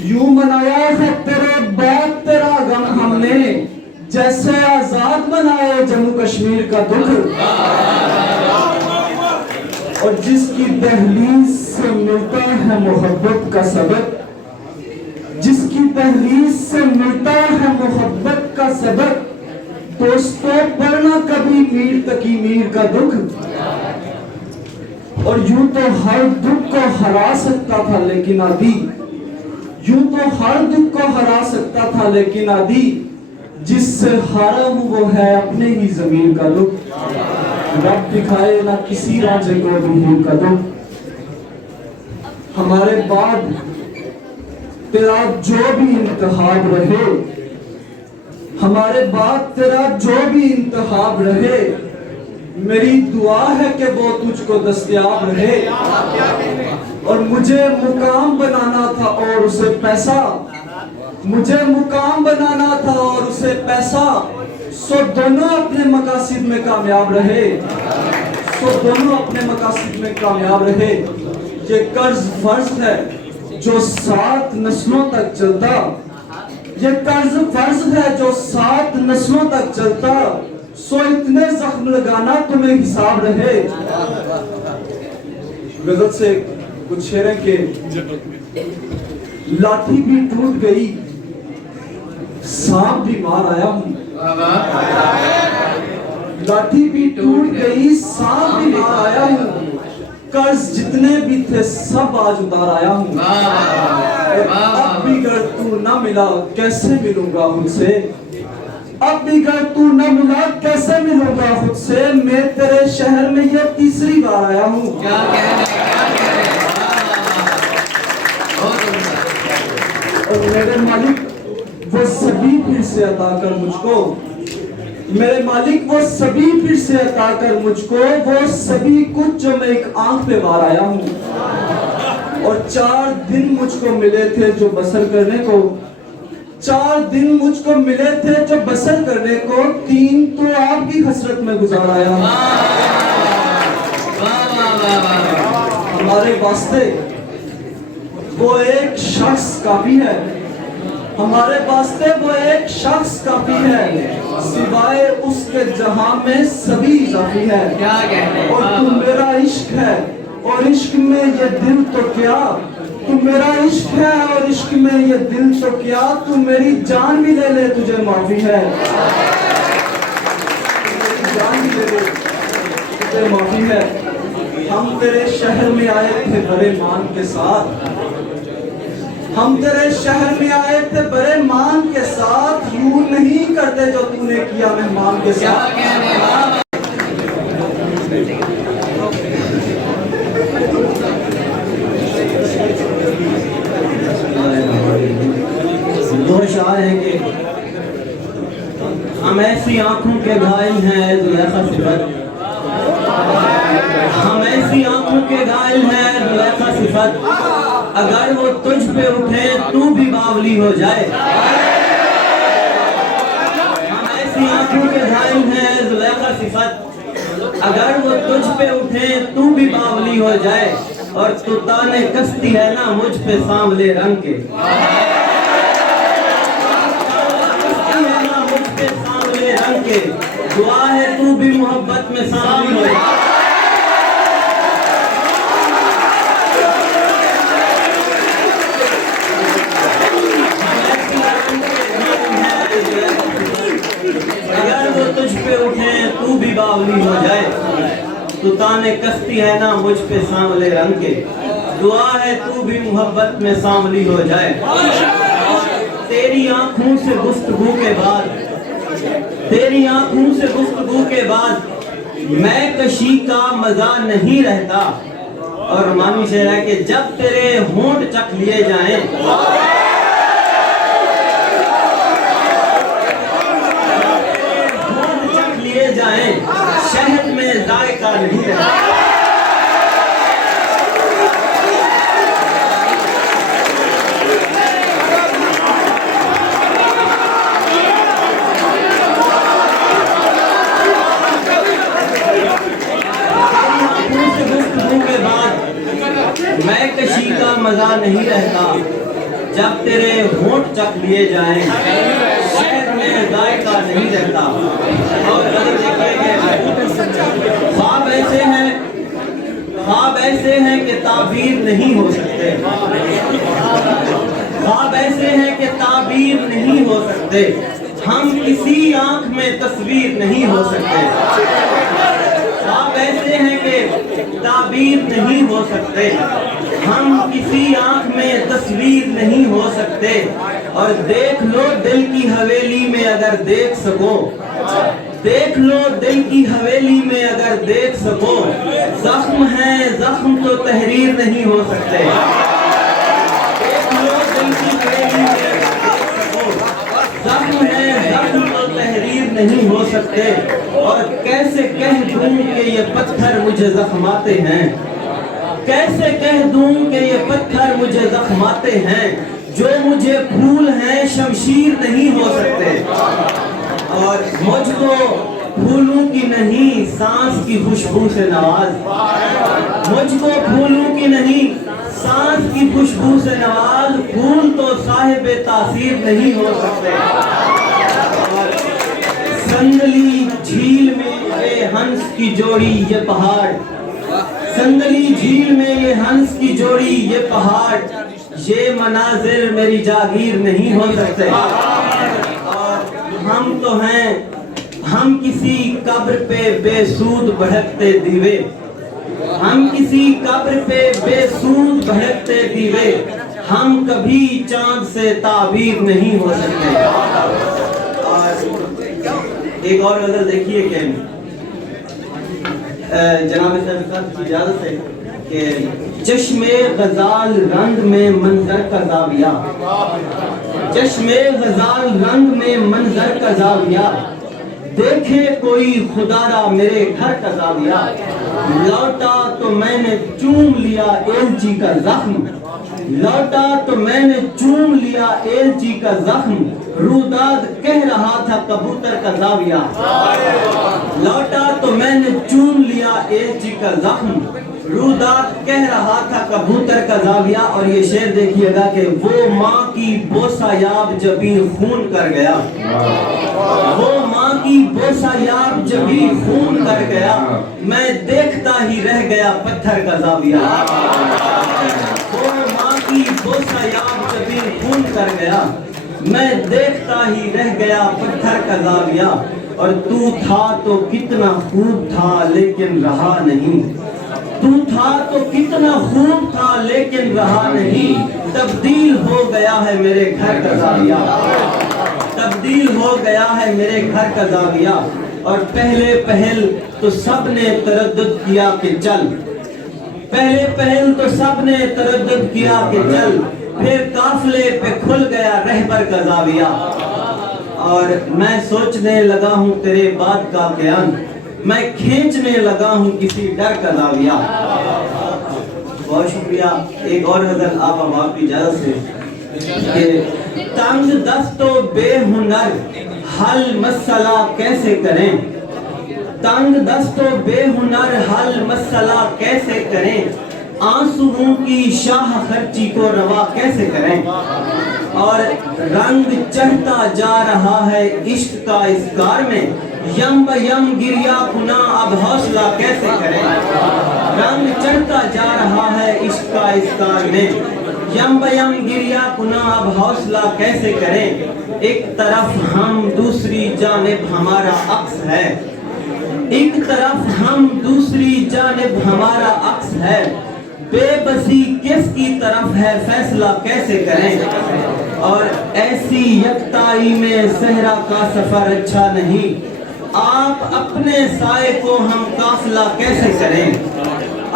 यूं मनाया है तेरे बाद तेरा गम हमने, जैसे आजाद मनाए जम्मू कश्मीर का दुख। और जिसकी दहलीज से मिलता है मोहब्बत का सबक, जिसकी दहलीज से मिलता है मोहब्बत का सबक, दोस्तों पढ़ना कभी मीर तकी मीर का दुख। और यूं तो हर दुख को हरा सकता था लेकिन आदि, यूं तो हर दुख को हरा सकता था लेकिन आदि, जिससे हारा हूं वो है अपने ही जमीन का दुख। रब दिखाए ना किसी राजे को भी हीर का दुख। हमारे बाद तेरा जो भी इंतखाब रहे, हमारे बाद तेरा जो भी इंतखाब रहे, मेरी दुआ है कि वो तुझको दस्तयाब रहे। और मुझे मुकाम बनाना था और उसे पैसा, मुझे मुकाम बनाना था और उसे पैसा, सो दोनों अपने मकासद में कामयाब रहे, सो दोनों अपने मकासद में कामयाब रहे। ये कर्ज फर्ज है जो 7 नस्लों तक चलता, ये कर्ज फर्ज है जो 7 नस्लों तक चलता, सो इतने जख्म लगाना तुम्हें हिसाब रहे। गजल से कुछ शेर के, लाठी भी टूट गई सांप भी मार आया हूँ, लाठी भी टूट गई सांप भी मार आया हूँ, कर्ज जितने भी थे सब आज उतार आया हूँ। अब भी अगर तू ना मिला कैसे मिलूंगा खुद से, अब भी अगर तू ना मिला कैसे मिलूंगा खुद से, मैं तेरे शहर में ये तीसरी बार आया हूँ। और मेरे मालिक वो सभी फिर से अता कर मुझको, मेरे मालिक वो सभी फिर से अता कर मुझको, वो सभी कुछ जो मैं एक आंख पे वार आया हूँ। और 4 दिन मुझको मिले थे जो बसर करने को, 4 दिन मुझको मिले थे जो बसर करने को, 3 तो आपकी हसरत में गुजार आया हूँ। हमारे वास्ते वो एक शख्स काफी है, हमारे वास्ते वो एक शख्स काफी है, सिवाय उसके जहां में सभी इजाफी है। और तू मेरा इश्क है और इश्क में ये दिल तो क्या, तू मेरा इश्क है और इश्क में ये दिल तो क्या, तू मेरी जान भी ले ले तुझे माफी है, मेरी जान भी ले ले तुझे माफी है। हम तेरे शहर में आए थे बड़े मान के साथ, हम तेरे शहर में आए थे बड़े मान के साथ, यूं नहीं करते जो तूने किया मेहमान के साथ। दो शायर हैं कि हम ऐसी आंखों के घायल हैं जुलेखा सिफत, हम ऐसी आंखों के घायल हैं जुलेखा सिफत, अगर वो तुझ पे उठे तू भी बावली हो जाए। हम ऐसी आंखों के घायल हैं जुलेखा सिफत, अगर वो तुझ पे उठे तू भी बावली हो जाए, और तू ताने कसती है ना मुझ पे सांवले रंग के, मुझ पे सांवले रंग के, दुआ है तू भी मोहब्बत में सांवली हो जाए। तुझ पे उठे तू भी बावली हो जाए, तू ताने कसती है ना मुझ पे सांवले रंग के, दुआ है तू भी मोहब्बत में सांवली हो जाए। तेरी आंखों से गुफ्तगू के बाद, तेरी आंखों से गुफ्तगू के बाद मैं कशी का मजा नहीं रहता, और रोमानी शेर है कि जब तेरे होंठ चख लिए जाएं, होंठ चख लिए जाएं, शहद में जायका नहीं रहता। मैं कशी का मजा नहीं रहता, जब तेरे होंठ चख लिए जाएं, शहद में जायका नहीं रहता। और ख्वाब ऐसे हैं कि ताबीर नहीं हो सकते, ख्वाब ऐसे हैं कि ताबीर नहीं हो सकते, हम किसी आंख में तस्वीर नहीं हो सकते। ख्वाब ऐसे हैं कि ताबीर नहीं हो सकते, हम किसी आंख में तस्वीर नहीं हो सकते। और देख लो दिल की हवेली में अगर देख सको, देख लो दिल की हवेली में अगर देख सको, जख्म है जख्म तो तहरीर नहीं हो सकते। देख लो दिल की हवेली में अगर देख सको, जख्म है जख्म तो तहरीर नहीं हो सकते। और कैसे कह दूं कि ये पत्थर मुझे जख्माते हैं, कैसे कह दूं कि ये पत्थर मुझे जख्माते हैं, जो मुझे फूल हैं शमशीर नहीं हो सकते। और मुझको फूलों की नहीं सांस की खुशबू से नवाज, मुझको फूलों की नहीं सांस की खुशबू से नवाज, फूल तो साहिब तासीर नहीं हो सकते। और संदली झील में ये हंस की जोड़ी ये पहाड़, संदली झील में ये हंस की जोड़ी ये पहाड़, ये मनाजिर मेरी जागीर नहीं हो सकते। और हम तो हैं, हम किसी कब्र पे बेसूद भड़कते दीवे, हम किसी कब्र पे बेसूद भड़कते दीवे, हम कभी चांद से ताबीर नहीं हो सकते। और एक और गजल देखिए कि जनाब साहब की इजाजत है कि चश्मे गजाल रंग में मंजर का जाविया, चश्मे गजाल रंग में मंजर का जाविया, देखे कोई खुदारा मेरे घर का जाविया, लौटा तो मैंने चूम लिया एलची का जख्म, लौटा तो मैंने चूम लिया एलची का जख्म, रूदाद कह रहा था कबूतर का जाविया, लौटा तो मैंने चूम लिया एलची का जख्म, रूदाद कह रहा था कबूतर का जाविया। और ये शेर देखिएगा कि वो माँ की बोसा याब जबी खून कर गया, वो माँ की बोसा याब जबी खून कर गया, मैं देखता ही रह गया पत्थर का जाविया, वो माँ की बोसा याब जबी खून कर गया, मैं देखता ही रह गया पत्थर का जाविया। और तू था तो कितना खूब था लेकिन रहा नहीं, तू था तो कितना खूब था लेकिन रहा नहीं, तब्दील हो गया है मेरे घर का जाविया, तब्दील हो गया है मेरे घर का जाविया। और पहले पहल तो सबने तरद्दुद किया कि चल, पहले पहल तो सबने तरद्दुद किया कि चल, फिर काफले पे खुल गया रहबर का जाविया। और मैं सोचने लगा हूँ तेरे बाद का बयान, मैं खींचने लगा हूँ किसी डर का जाविया। बहुत शुक्रिया। एक और गजल आप अहबाब की इजाजत से कि तंग दस्तो बेहुनर हल मसला कैसे करें, तंग दस्तो बेहुनर हल मसला कैसे करें, आंसुओं की शाह खर्ची को रवा कैसे करें। और रंग चढ़ता जा रहा है इश्क का इस कार में, यम ब यम गिरिया पुना अब हौसला कैसे करें। रंग चढ़ता जा रहा है इश्क का इस कार में, यम ब यम गिरिया पुना अब हौसला कैसे करें। एक तरफ हम दूसरी जानिब हमारा अक्स है, एक तरफ हम दूसरी जानिब हमारा अक्स है, बेबसी किसकी तरफ है फैसला कैसे करें। और ऐसी यकताई में सहरा का सफर अच्छा नहीं, आप अपने साए को हम काफिला कैसे करें,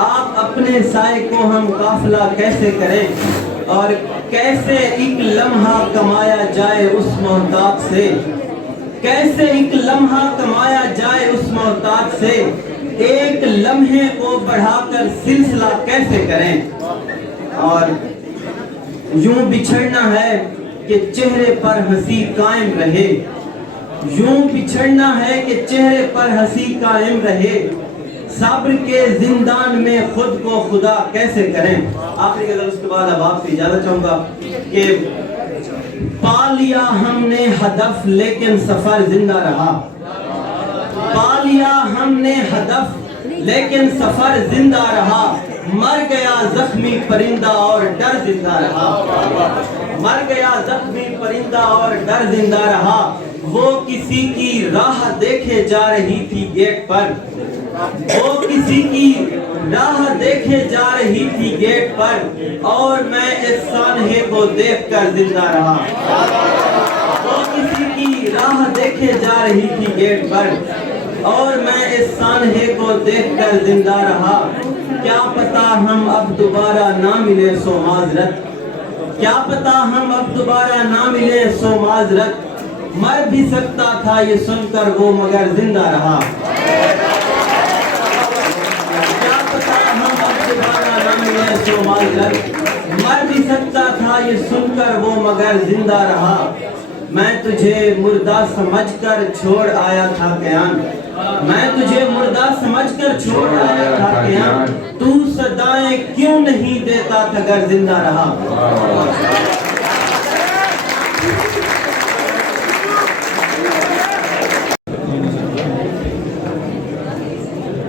आप अपने अपने साए को हम काफिला कैसे करें और कैसे एक लम्हा कमाया जाए उस मोहताज से, कैसे एक लम्हा कमाया जाए उस मोहताज से, एक लम्हे को बढ़ाकर सिलसिला कैसे करें। और यूं बिछड़ना है कि चेहरे पर हंसी कायम रहे, यूं बिछड़ना है कि चेहरे पर हंसी कायम रहे, सब्र के जिंदान में खुद को खुदा कैसे करें। आखिरी गजल, उसके बाद अब आपसे इजाजत चाहूंगा कि पा लिया हमने हदफ लेकिन सफर जिंदा रहा, पा लिया हमने हदफ लेकिन सफर जिंदा रहा, मर गया जख्मी परिंदा और डर जिंदा रहा, मर गया जख्मी परिंदा और डर जिंदा रहा। वो किसी की राह देखे जा रही थी गेट पर, वो किसी की राह देखे जा रही थी गेट पर, और मैं इस सानहे को देखकर जिंदा रहा। वो किसी की राह देखे जा रही थी गेट पर, और मैं इस सानहे को देखकर जिंदा रहा। क्या पता हम अब दोबारा ना मिले सो माजरत, क्या पता हम अब दोबारा ना मिले सो माजरत, मर भी सकता था ये सुनकर वो मगर जिंदा रहा। क्या पता हम अब दोबारा ना मिले सो माजरत, मर भी सकता था ये सुनकर वो मगर जिंदा रहा। मैं तुझे मुर्दा समझकर छोड़ आया था कयान, मैं तुझे मुर्दा समझकर छोड़ आया था कयान, तू सदाएं क्यों नहीं देता था अगर जिंदा रहा।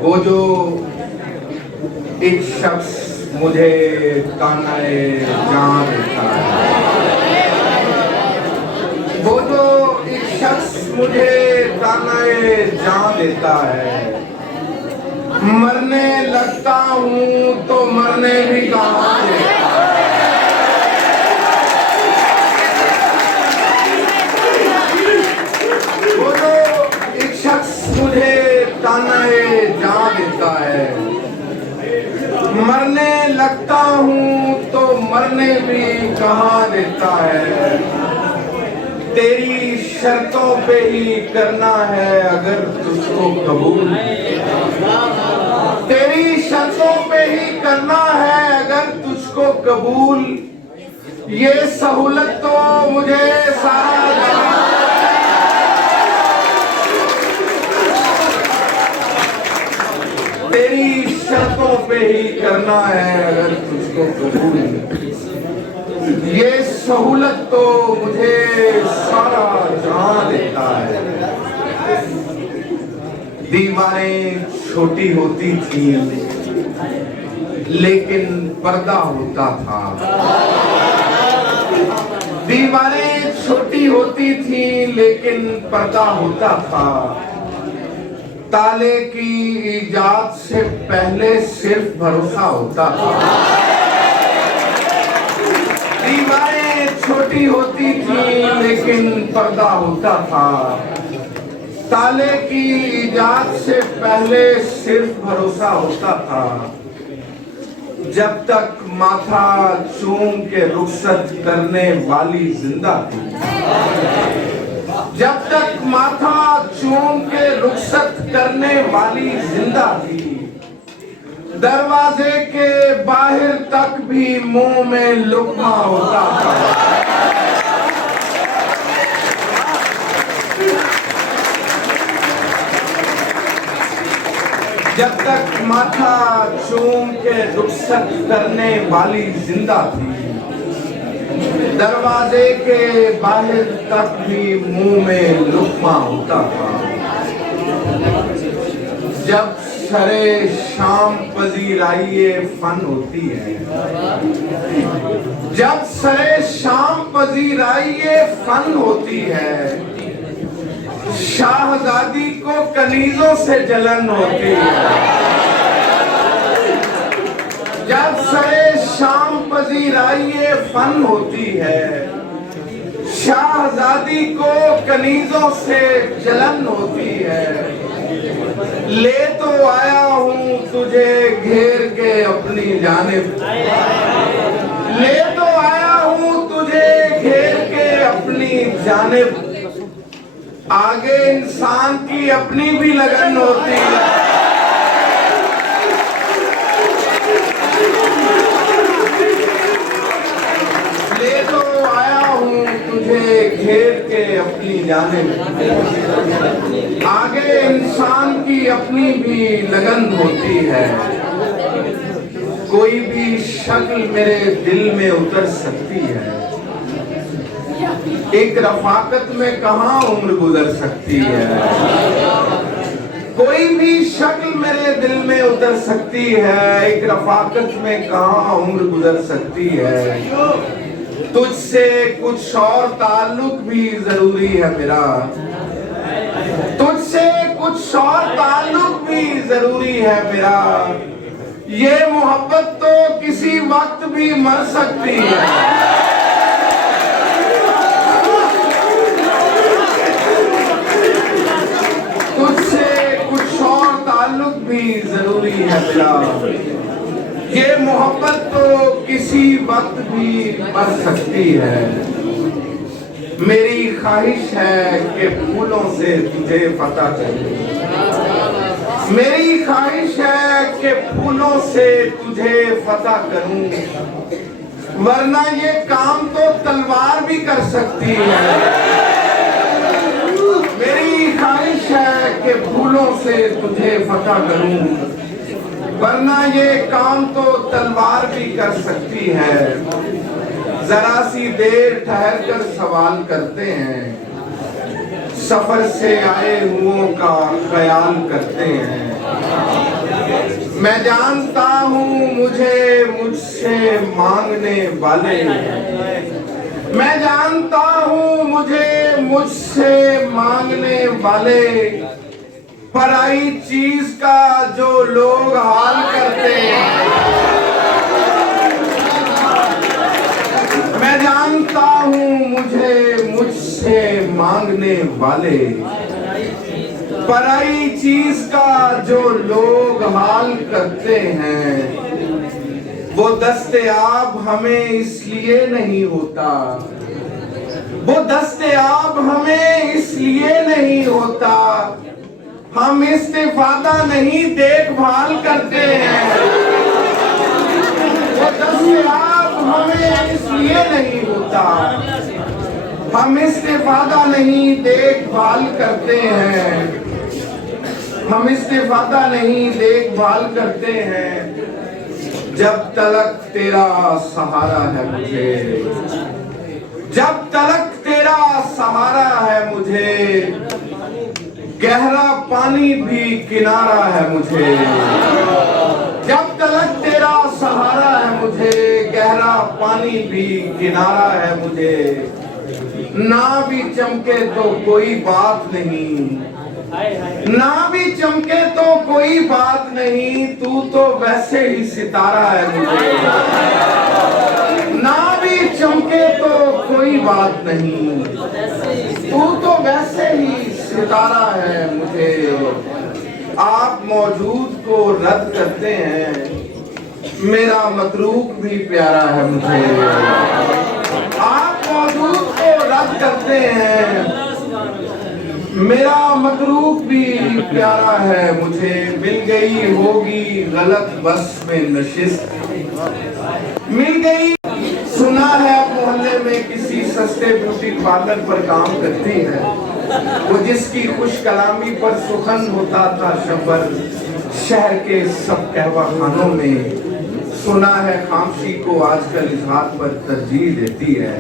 वो जो एक शख्स मुझे तानाए जान देता है, वो जो एक शख्स मुझे तानाए जान देता है, मरने लगता हूँ तो मरने भी कहाँ देता है। वो जो एक शख्स मुझे तानाए जान देता है, मरने लगता हूँ तो मरने भी कहाँ देता है। तेरी शर्तों पे ही करना है अगर तुझको कबूल, तेरी शर्तों पे ही करना है अगर तुझको कबूल, ये सहूलत तो मुझे सारा तेरी शर्तों पे ही करना है अगर तुझको कबूल, ये सहूलत तो मुझे सारा जहां देता है। दीवारें छोटी होती थी लेकिन पर्दा होता था, दीवारें छोटी होती थी लेकिन पर्दा होता था। ताले की इजाद से पहले सिर्फ भरोसा होता था, दीवारें छोटी होती थी लेकिन पर्दा होता था। ताले की इजाद से पहले सिर्फ भरोसा होता था। जब तक माथा चूम के रुखसत करने वाली जिंदा थी, जब तक माथा चूम के रुखसत करने वाली जिंदा थी, दरवाजे के बाहर तक भी मुंह में लुकमा होता था। जब तक माथा चूम के रुखसत करने वाली जिंदा थी, दरवाजे के बाहर तक भी मुंह में लुकमा होता था। जब सरे शाम पजीराइए फन होती है, जब सरे शाम पजीराइए फन होती है, शाहजादी को कनीजों से जलन होती है। जब सरे शाम पजीराइए फन होती है, शाहजादी को कनीजों से जलन होती है। ले तो आया हूँ तुझे घेर के अपनी जानिब, ले तो आया हूँ तुझे घेर के अपनी जानिब। आगे इंसान की अपनी भी लगन होती है, ले तो आया हूँ तुझे घेर के अपनी जानिब। आगे इंसान की अपनी भी लगन होती है। कोई भी शक्ल मेरे दिल में उतर सकती है, एक रफाकत में कहाँ उम्र गुजर सकती है। कोई भी शक्ल मेरे दिल में उतर सकती है, एक रफाकत में कहाँ उम्र गुजर सकती है। तुझसे कुछ और ताल्लुक भी जरूरी है मेरा, तुझसे कुछ और ताल्लुक भी जरूरी है मेरा। ये मोहब्बत तो किसी वक्त भी मर सकती है। तुझसे कुछ और ताल्लुक भी जरूरी है मेरा। ये मोहब्बत तो किसी वक्त भी मर सकती है। मेरी ख्वाहिश है कि फूलों से तुझे फतह करूं, मेरी ख्वाहिश है कि फूलों से तुझे फतह करूं, वरना ये काम तो तलवार भी कर सकती है। मेरी ख्वाहिश है कि फूलों से तुझे फतह करूं, वरना ये काम तो तलवार भी कर सकती है। जरा सी देर ठहर कर सवाल करते हैं, सफर से आए हुओं का ख्याल करते हैं। मैं जानता हूँ मुझे मुझसे मांगने वाले, मैं जानता हूँ मुझे मुझसे मांगने वाले, पराई चीज का जो लोग हाल करते हैं। मैं जानता हूँ मुझे मुझसे मांगने वाले, पराई चीज का जो लोग हाल करते हैं। वो दस्तयाब हमें इसलिए नहीं होता, वो दस्तयाब हमें इसलिए नहीं होता, हम इस्तेफादा नहीं देखभाल करते हैं। वो दस्तयाब हमें इसलिए नहीं होता, हम इस्तेफादा नहीं देखभाल करते हैं। हम इस्तेफादा नहीं देखभाल करते हैं। जब तलक तेरा सहारा है मुझे, जब तलक तेरा सहारा है मुझे, गहरा पानी भी किनारा है मुझे। जब तलक तेरा सहारा है मुझे, गहरा पानी भी किनारा है मुझे। ना भी चमके तो कोई बात नहीं, ना भी चमके तो कोई बात नहीं, तू तो वैसे ही सितारा है मुझे। ना भी चमके तो कोई बात नहीं, तू तो वैसे ही सितारा है मुझे। आप मौजूद को रद्द करते हैं, मेरा मतरूक भी प्यारा है मुझे। आप मौजूद को रद्द करते हैं, मेरा मतरूक भी प्यारा है मुझे। मिल गई होगी गलत बस में नशिस्त, मिल गई। सुना है मोहल्ले में किसी सस्ते ब्यूटी पार्लर पर काम करती है, वो जिसकी खुश कलामी पर सुखन होता था शब्बर शहर के सब कहवा खानों में। सुना है खामशी को आजकल इजहार पर तरजीह देती है।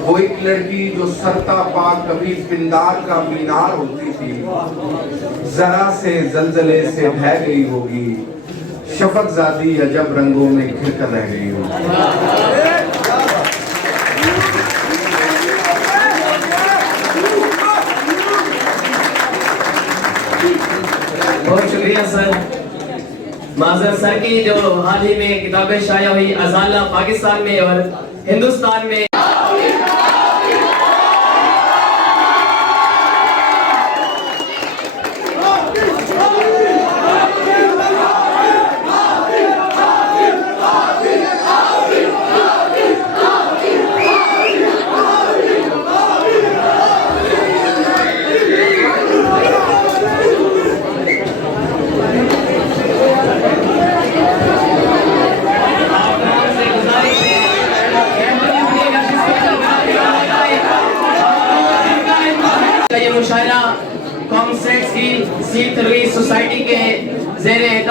वो एक लड़की जो सरता पाक कभी पिंदार का मीनार होती थी, जरा से जलजले से ढह गई होगी, शफकजादी अजब रंगों में घिर कर रह गई होगी। बहुत शुक्रिया सर। माजर सर की जो हाल ही में किताबें शाया हुई अजाला पाकिस्तान में और हिंदुस्तान में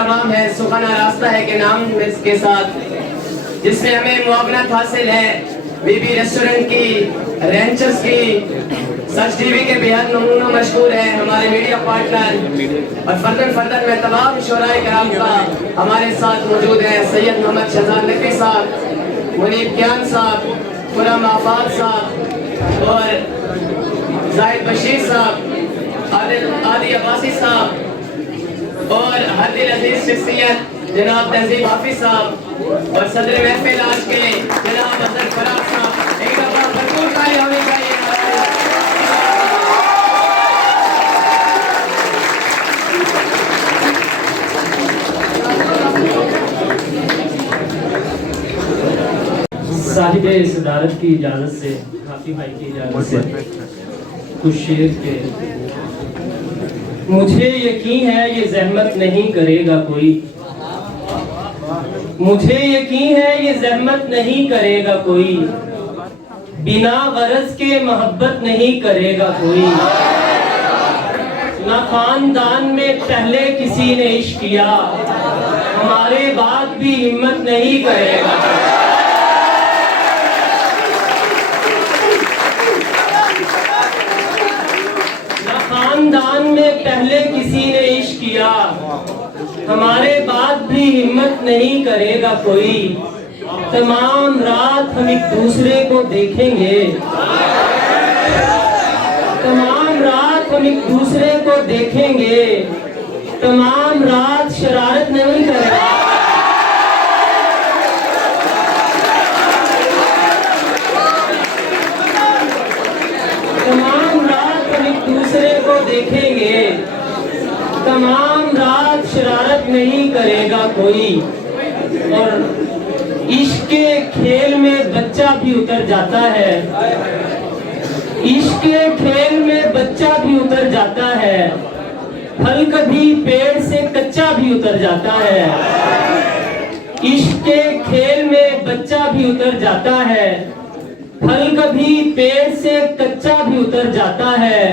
तमाम है, सुखाना रास्ता है के नाम के साथ, जिसमें हमें मुआवनत हासिल है बीबी रेस्टोरेंट की, रेंचर्स की, सच टीवी के बेहद नमूना मशहूर है हमारे मीडिया पार्टनर, और फर्दन में तमाम शोराए कराम का हमारे साथ मौजूद है। सैयद मोहम्मद शहजाद नकवी साहब, मुनीब ज्ञान साहब, खुरम आफाक साहब और जाहिद बशीर साहब, आदि अब्बासी साहब और हदिल अजीज शख्सियत जनाब तहजीब हाफिज साहब और सदर महफिल आज के जनाब अजहर फराज साहब। एक दफा भरपूर ताली होनी चाहिए। साहिब सदारत की इजाज़त से, हाफी भाई की इजाज़त से कुछ शेर के। मुझे यकीन है ये जहमत नहीं करेगा कोई, मुझे यकीन है ये जहमत नहीं करेगा कोई, बिना गरज के मोहब्बत नहीं करेगा कोई, ना खानदान में पहले किसी ने इश्क किया, हमारे बाद भी हिम्मत नहीं करेगा। खानदान में पहले किसी ने इश्क किया, हमारे बाद भी हिम्मत नहीं करेगा कोई, तमाम रात हम एक दूसरे को देखेंगे, तमाम रात हम एक दूसरे को देखेंगे, तमाम रात शरारत नहीं करेगा। तमाम रात हम एक दूसरे को देखेंगे, तमाम रात शरारत नहीं करेगा कोई, और इश्क के खेल में बच्चा भी उतर जाता है, इश्क के खेल में बच्चा भी उतर जाता है, फल कभी पेड़ से कच्चा भी उतर जाता है, इश्क के खेल में बच्चा भी उतर जाता है, फल कभी पेड़ से कच्चा भी उतर जाता है,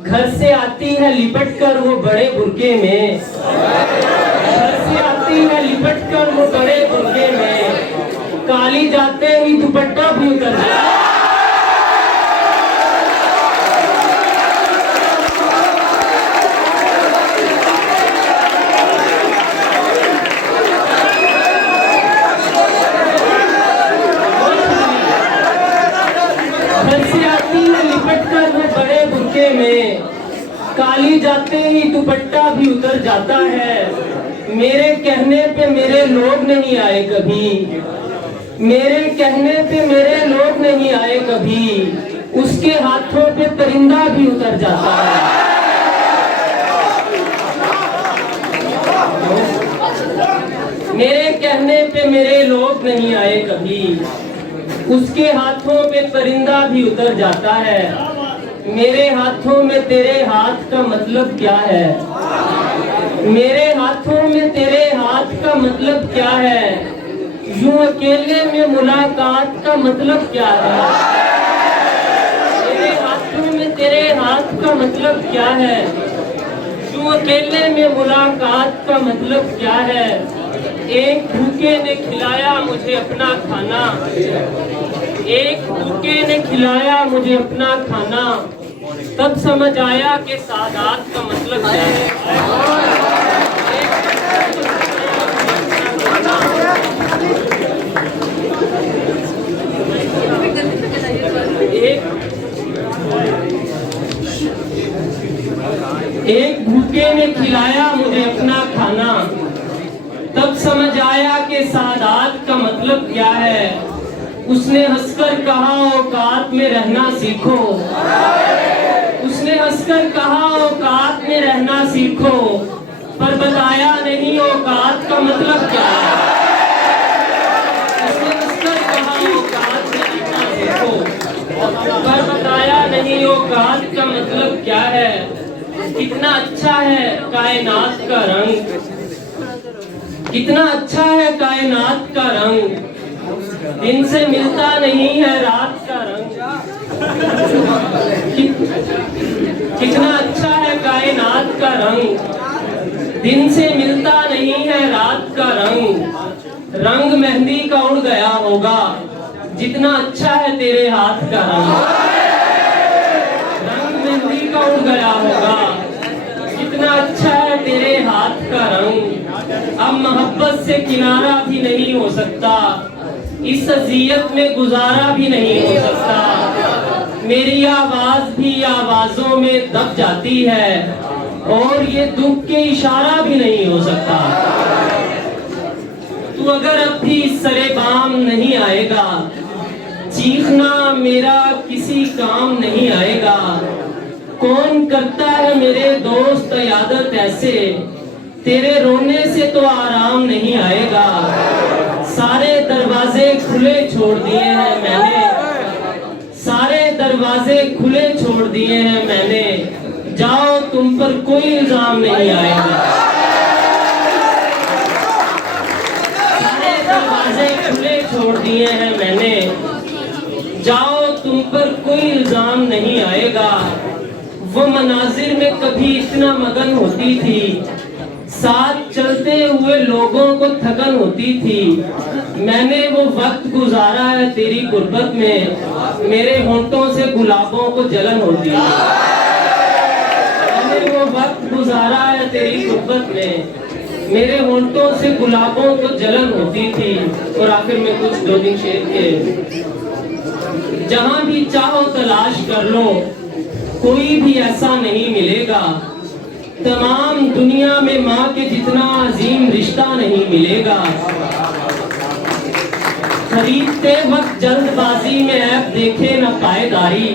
घर से आती है लिपट कर वो बड़े बुरके में, घर से आती है लिपट कर वो बड़े बुरके में, काली जाते ही दुपट्टा भी उतर जाता है। में काली जाते ही दुपट्टा भी उतर जाता है, मेरे कहने पे मेरे लोग नहीं आए कभी, मेरे कहने पे मेरे लोग नहीं आए कभी, उसके हाथों पे परिंदा भी उतर जाता है। मेरे कहने पे मेरे लोग नहीं आए कभी, उसके हाथों पे परिंदा भी उतर जाता है, मेरे हाथों में तेरे हाथ का मतलब क्या है, मेरे हाथों में तेरे हाथ का मतलब क्या है, यूं अकेले में मुलाकात का मतलब क्या है, मेरे हाथों में तेरे हाथ का मतलब क्या है, यूं अकेले में मुलाकात का मतलब क्या है, एक भूखे ने खिलाया मुझे अपना खाना, एक भूखे ने खिलाया मुझे अपना खाना, तब समझ आया कि सादात का मतलब क्या है। एक भूखे ने खिलाया मुझे अपना खाना, तब समझ आया कि सादात का मतलब क्या है। उसने हंसकर कहा औकात में रहना सीखो, उसने हंसकर कहा औकात में रहना सीखो, पर बताया नहीं औकात का मतलब क्या है। उसने हंसकर कहा औकात में रहना सीखो, पर बताया नहीं औकात का मतलब क्या है। कितना अच्छा है कायनात का रंग, कितना अच्छा है कायनात का रंग, दिन से मिलता नहीं है रात का रंग। कितना अच्छा है कायनात का रंग, दिन से मिलता नहीं है रात का रंग, रंग मेहंदी का उड़ गया होगा, जितना अच्छा है तेरे हाथ का रंग। रंग मेहंदी का उड़ गया होगा, जितना अच्छा है तेरे हाथ का रंग। अब मोहब्बत से किनारा भी नहीं हो सकता, इस अज़ियत में गुजारा भी नहीं हो सकता। मेरी आवाज भी आवाजों में दब जाती है, और ये दुख के इशारा भी नहीं हो सकता। तू अगर अब भी सरे बाम नहीं आएगा, चीखना मेरा किसी काम नहीं आएगा। कौन करता है मेरे दोस्त यादत ऐसे, तेरे रोने से तो आराम नहीं आएगा। सारे दरवाजे खुले छोड़ दिए हैं मैंने, सारे दरवाजे खुले छोड़ दिए हैं मैंने, जाओ तुम पर कोई इल्जाम नहीं आएगा। सारे दरवाजे खुले छोड़ दिए हैं मैंने, जाओ तुम पर कोई इल्जाम नहीं आएगा। वो मनाजिर में कभी इतना मगन होती थी, साथ चलते हुए लोगों को थकन होती थी। मैंने वो वक्त गुजारा है तेरी गुर्बत में, मेरे होंठों से गुलाबों को जलन होती है। मैंने वो वक्त गुजारा है तेरी गुर्बत में, मेरे होंठों से गुलाबों को जलन होती थी। और आखिर में कुछ दो दिन शेर के, जहां भी चाहो तलाश कर लो, कोई भी ऐसा नहीं मिलेगा। तमाम दुनिया में माँ के जितना अजीम रिश्ता नहीं मिलेगा। खरीदते वक्त जल्दबाजी में ऐप देखे न पायदारी,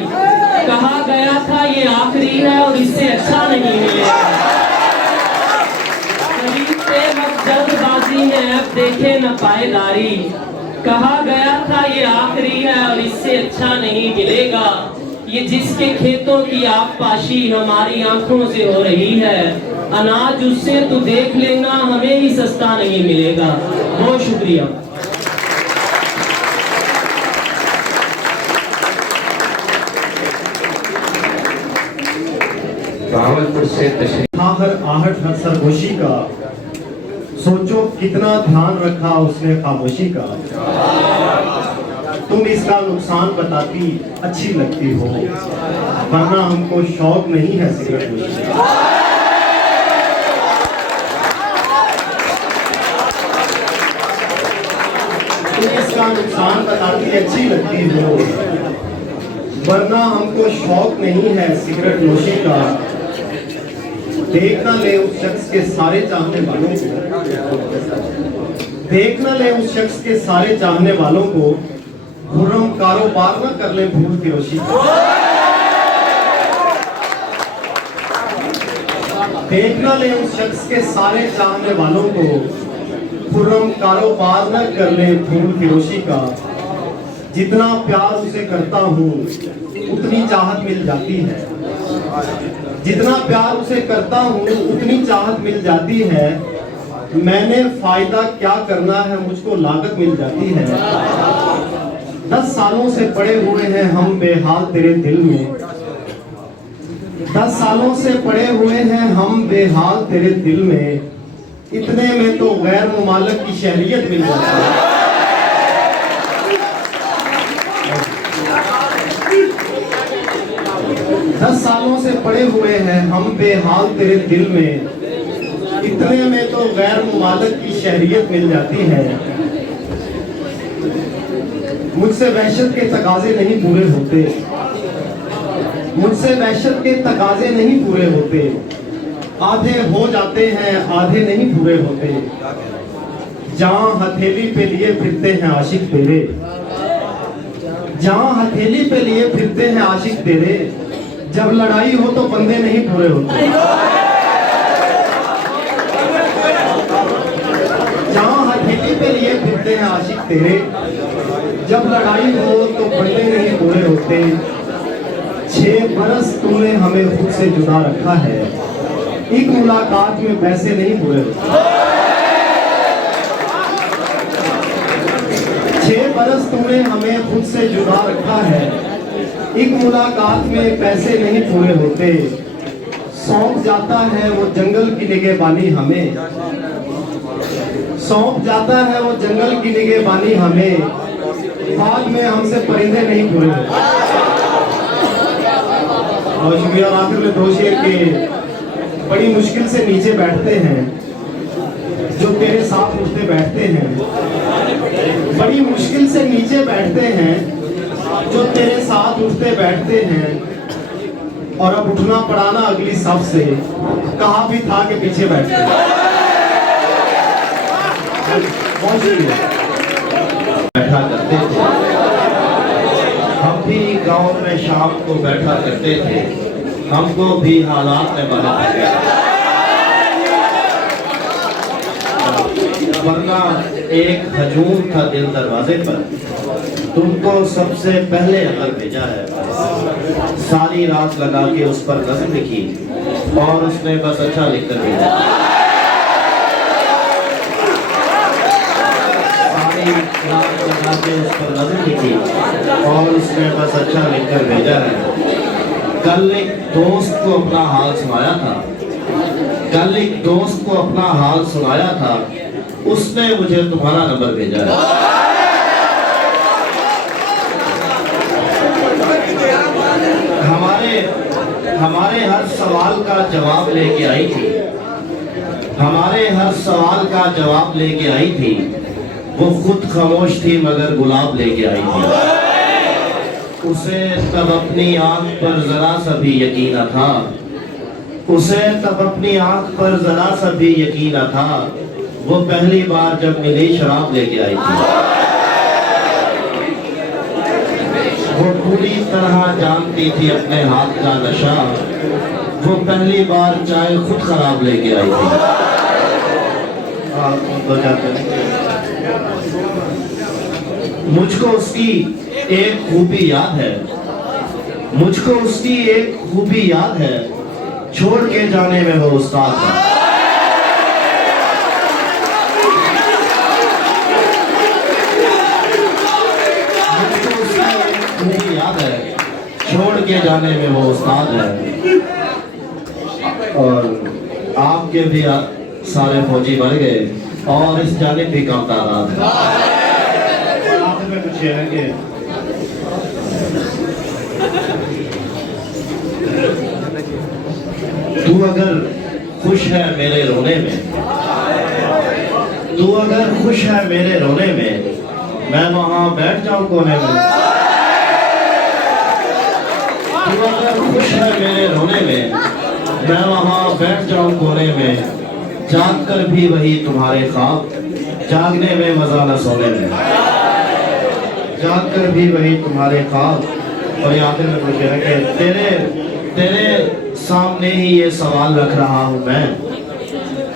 कहा गया था ये आखिरी है और इससे अच्छा नहीं मिलेगा। खरीदते वक्त जल्दबाजी में ऐप देखे न पायदारी, कहा गया था ये आखिरी है और इससे अच्छा नहीं मिलेगा। ये जिसके खेतों की आबपाशी हमारी आंखों से हो रही है, अनाज उससे तो देख लेना हमें ही सस्ता नहीं मिलेगा। बहुत शुक्रिया। भावलपुर से तशरीफ। हर आहट हर सरगोशी का, सोचो कितना ध्यान रखा उसने खामोशी का। तुम इसका नुकसान बताती अच्छी लगती हो, वरना हमको शौक नहीं है सिगरेट नोशी का। तुम इसका नुकसान बताती अच्छी लगती हो, वरना हमको शौक नहीं है सिगरेट नोशी का। देख न ले उस शख्स के सारे चाहने वालों को, देख न ले उस शख्स के सारे चाहने वालों को, खुर्रम कारोबार न कर ले भूल फिरोशी। देख न ले उस शख्स के सारे चाहने वालों को, खुर्रम कारोबार न कर ले भूल फिरोशी का। जितना प्यार उसे करता हूँ उतनी चाहत मिल जाती है, जितना प्यार उसे करता हूँ उतनी चाहत मिल जाती है। मैंने फायदा क्या करना है मुझको लागत मिल जाती है। 10 सालों से पड़े हुए हैं हम बेहाल तेरे दिल में, 10 सालों से पड़े हुए हैं हम बेहाल तेरे दिल में। इतने में तो गैर मुमालिक की शहरियत मिल जाती है। 10 सालों से पड़े हुए हैं हम बेहाल तेरे दिल में, इतने में तो गैर मुमालिक की शहरियत मिल जाती है। मुझसे वहशत के तकाजे नहीं पूरे होते, मुझसे वहशत के तकाजे नहीं पूरे होते। आधे हो जाते हैं आधे नहीं पूरे होते। जहां हथेली पे लिए फिरते हैं आशिक तेरे, जहां हथेली पे लिए फिरते हैं आशिक तेरे। जब लड़ाई हो तो बंदे नहीं पूरे होते। जहां हथेली पे लिए फिरते हैं आशिक तेरे, जब लड़ाई हो तो बंदे नहीं पूरे होते। 6 बरस तूने हमें खुद से जुदा रखा है, एक मुलाकात में पैसे नहीं पूरे होते। 6 बरस तूने हमें खुद से जुदा रखा है, एक मुलाकात में पैसे नहीं पूरे होते। सौंप जाता है वो जंगल की निगहबानी हमें, सौंप जाता है वो जंगल की निगहबानी हमें, बाग में हमसे परिंदे नहीं पूरे होते। और शुक्रिया। और आखिर में दो शेर के बड़ी मुश्किल से नीचे बैठते हैं जो तेरे साथ उठते बैठते हैं, बड़ी मुश्किल से नीचे बैठते हैं जो तेरे साथ उठते बैठते हैं, और अब उठना पड़ाना अगली सफ से, कहा भी था कि पीछे बैठते हैं। बैठा करते थे हम भी गांव में, शाम को बैठा करते थे, हमको भी हालात ने बना दिया, वरना एक हजूम था दिल दरवाजे पर, तुमको सबसे पहले अंदर भेजा है। सारी रात लगा के उस पर नज़म लिखी और उसने बस अच्छा लिख कर भेजा। सारी रात लगा के उस पर नज़म लिखी और उसने बस अच्छा लिख कर भेजा है। कल एक दोस्त को अपना हाल सुनाया था, कल एक दोस्त को अपना हाल सुनाया था, उसने मुझे तुम्हारा नंबर भेजा है। हमारे हर सवाल का जवाब लेके आई थी, हमारे हर सवाल का जवाब लेके आई थी, वो खुद खामोश थी मगर गुलाब लेके आई थी। उसे तब अपनी आंख पर जरा सा भी यकीन न था, उसे तब अपनी आंख पर जरा सा भी यकीन न था, वो पहली बार जब मिली शराब लेके आई थी। वो पूरी तरह जानती थी अपने हाथ का नशा, वो पहली बार चाय खुद खराब लेके आई थी। मुझको उसकी एक खूबी याद है, मुझको उसकी एक खूबी याद है, छोड़ के जाने में वो उस्ताद है। याद है, छोड़ के जाने में वो उस्ताद है। और आपके भी सारे फौजी मर गए और इस जानिब भी कम तादाद है। आखिर में कुछ है कि तू अगर खुश है मेरे रोने में, तू अगर खुश है मेरे रोने में, मैं वहां बैठ जाऊं कोने में। तू अगर खुश है मेरे रोने में, मैं वहां बैठ जाऊं कोने में, जाग कर भी वही तुम्हारे ख्वाब, जागने में मजा न सोने में, जाग कर भी वही तुम्हारे ख्वाब। और आखिर में मुझे है कि तेरे सामने ही ये सवाल रख रहा हूं मैं,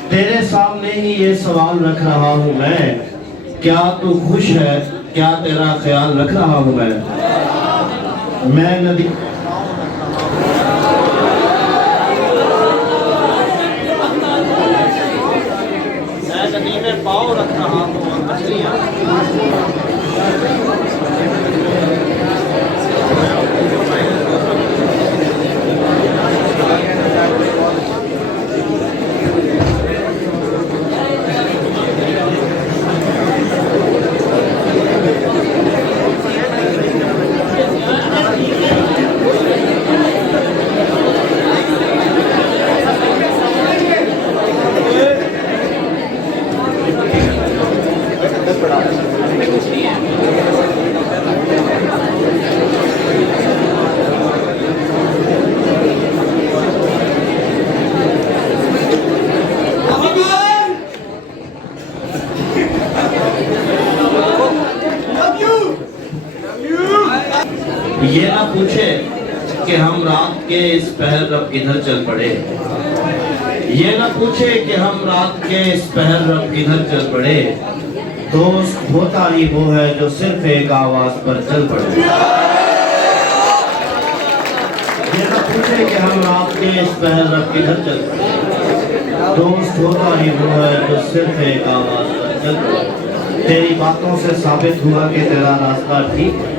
तेरे सामने ही ये सवाल रख रहा हूं मैं, क्या तू खुश है, क्या तेरा ख्याल रख रहा हूं मैं नदी में पाँव रख रहा हूँ और मछलियाँ ये ना पूछे कि हम रात के इस पहर रब किधर चल पड़े, ये ना पूछे कि हम रात के इस पहर रब किधर चल पड़े, दोस्त होता ही वो है जो सिर्फ एक आवाज पर चल पड़े। ये ना पूछे कि हम रात के इस पहर रब किधर चल पड़े, दोस्त होता ही वो है जो सिर्फ एक आवाज पर चल पड़े। तेरी बातों से साबित हुआ कि तेरा रास्ता ठीक है।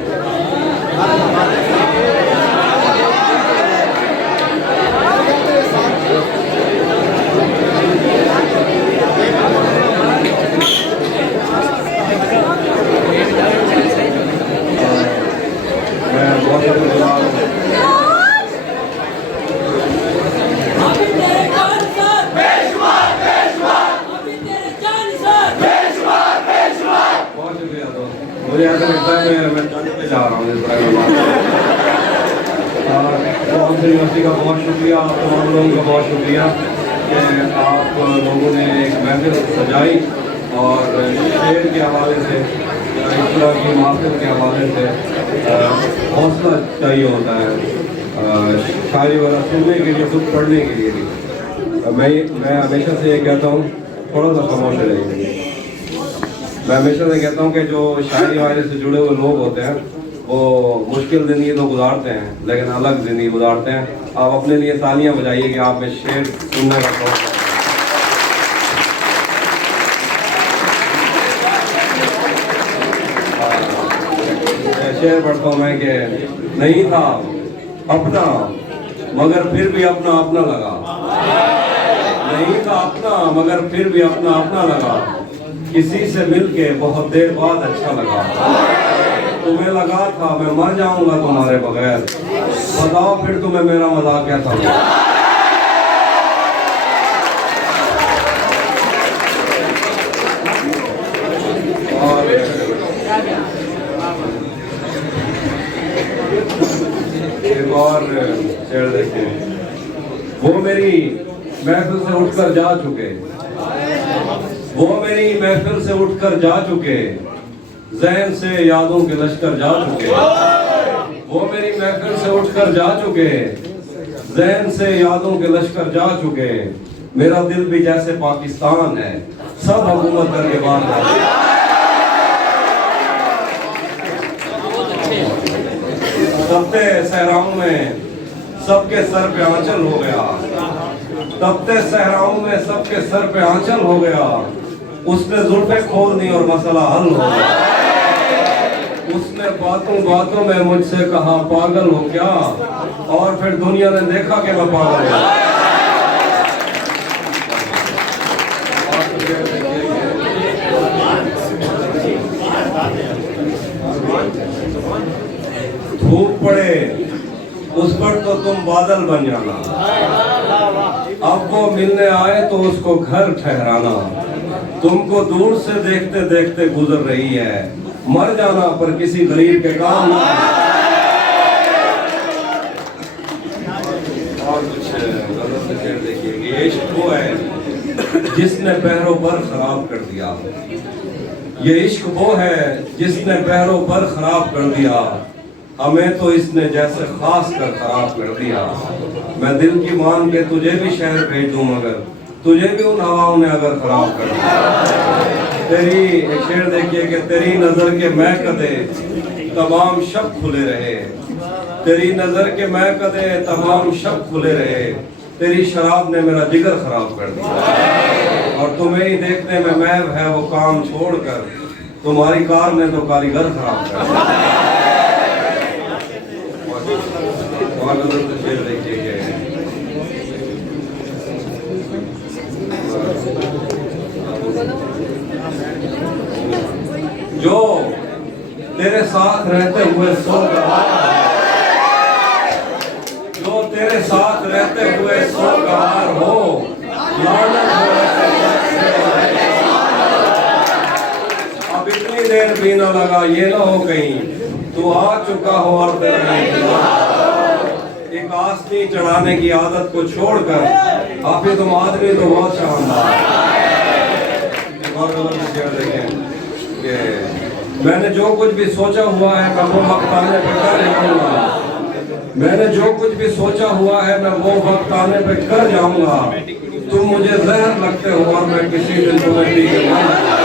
मुझे ऐसा लगता है मैं जंग पे जा रहा हूँ इस तरह यूनिवर्सिटी का बहुत शुक्रिया, आप तमाम लोगों का बहुत शुक्रिया कि आप लोगों ने एक महफिल सजाई और शेर के हवाले से इस तरह की महफिल के हवाले से हौसला चाहिए होता है शायरी वाला सुनने के लिए, खुद पढ़ने के लिए भी। मैं हमेशा से ये कहता हूँ, थोड़ा सा खामोश रहेंगे। मैं हमेशा से कहता हूँ कि जो शायरी वायरे से जुड़े हुए लोग होते हैं वो मुश्किल ज़िंदगी तो गुजारते हैं लेकिन अलग ज़िंदगी गुजारते हैं। आप अपने लिए तालियां बजाइए कि आप में शेर सुनने का शौक है। शेर पढ़ता हूँ मैं कि नहीं था अपना मगर फिर भी अपना अपना लगा, नहीं था अपना मगर फिर भी अपना अपना लगा, किसी से मिलके बहुत देर बाद अच्छा लगा, तुम्हें लगा था मैं मर जाऊंगा तुम्हारे बगैर, बताओ फिर तुम्हें मेरा मजाक क्या था। और एक और शेर देखिए, वो मेरी महफिल से उठकर जा चुके, वो मेरी महफिल से उठकर जा चुके, ज़हन से यादों के लश्कर जा चुके, वो मेरी महफिल से उठकर जा चुके, ज़हन से यादों के लश्कर जा चुके, मेरा दिल भी जैसे पाकिस्तान है, सब हुकूमत करके बाहर जा चुके। तपते सहराओं में सबके सर पे आंचल हो गया, तपते सहराओं में सबके सर पे आंचल हो गया, उसने जुल्फे खोल दी और मसला हल हो गया, उसने बातों बातों में मुझसे कहा पागल हो क्या, और फिर दुनिया ने देखा कि मैं पागल हूँ। धूप पड़े उस पर तो तुम बादल बन जाना, अब वो मिलने आए तो उसको घर ठहराना, तुमको दूर से देखते देखते गुजर रही है, मर जाना पर किसी गरीब के काम ना। और कुछ गजल से शेर देखिए, ये इश्क वो है जिसने पहरों पर खराब कर दिया, ये इश्क वो है जिसने पहरों पर खराब कर दिया, हमें तो इसने जैसे खास कर खराब कर दिया, मैं दिल की मान के तुझे भी शहर भेज दूं मगर तुझे भी उन हवाओं ने अगर खराब कर दिया। तेरी एक शेर देखिए कि तेरी नजर के मैं कदे तमाम शब खुले रहे, तेरी नजर के मैं कदे तमाम शब खुले रहे, तेरी शराब ने मेरा जिगर खराब कर दिया, और तुम्हें ही देखने में महव है वो काम छोड़कर, तुम्हारी कार ने तो कारीगर खराब कर दिया। और शेर देखिए, जो तेरे साथ रहते हुए सो गवार, जो तेरे साथ रहते हुए सो गवार हो, लानत हो अब इतनी देर भी न लगा ये न हो कहीं तू आ चुका हो और तेरा एक आसनी चढ़ाने की आदत को छोड़कर आप ही तुम आदमी तो बहुत शानदार। मैंने जो कुछ भी सोचा हुआ है मैं वो वक्त आने पर कर जाऊंगा, मैंने जो कुछ भी सोचा हुआ है मैं वो वक्त आने पर कर जाऊंगा, तुम मुझे जहर लगते हो और मैं किसी दिन तुम्हें पी के मर जाऊंगा,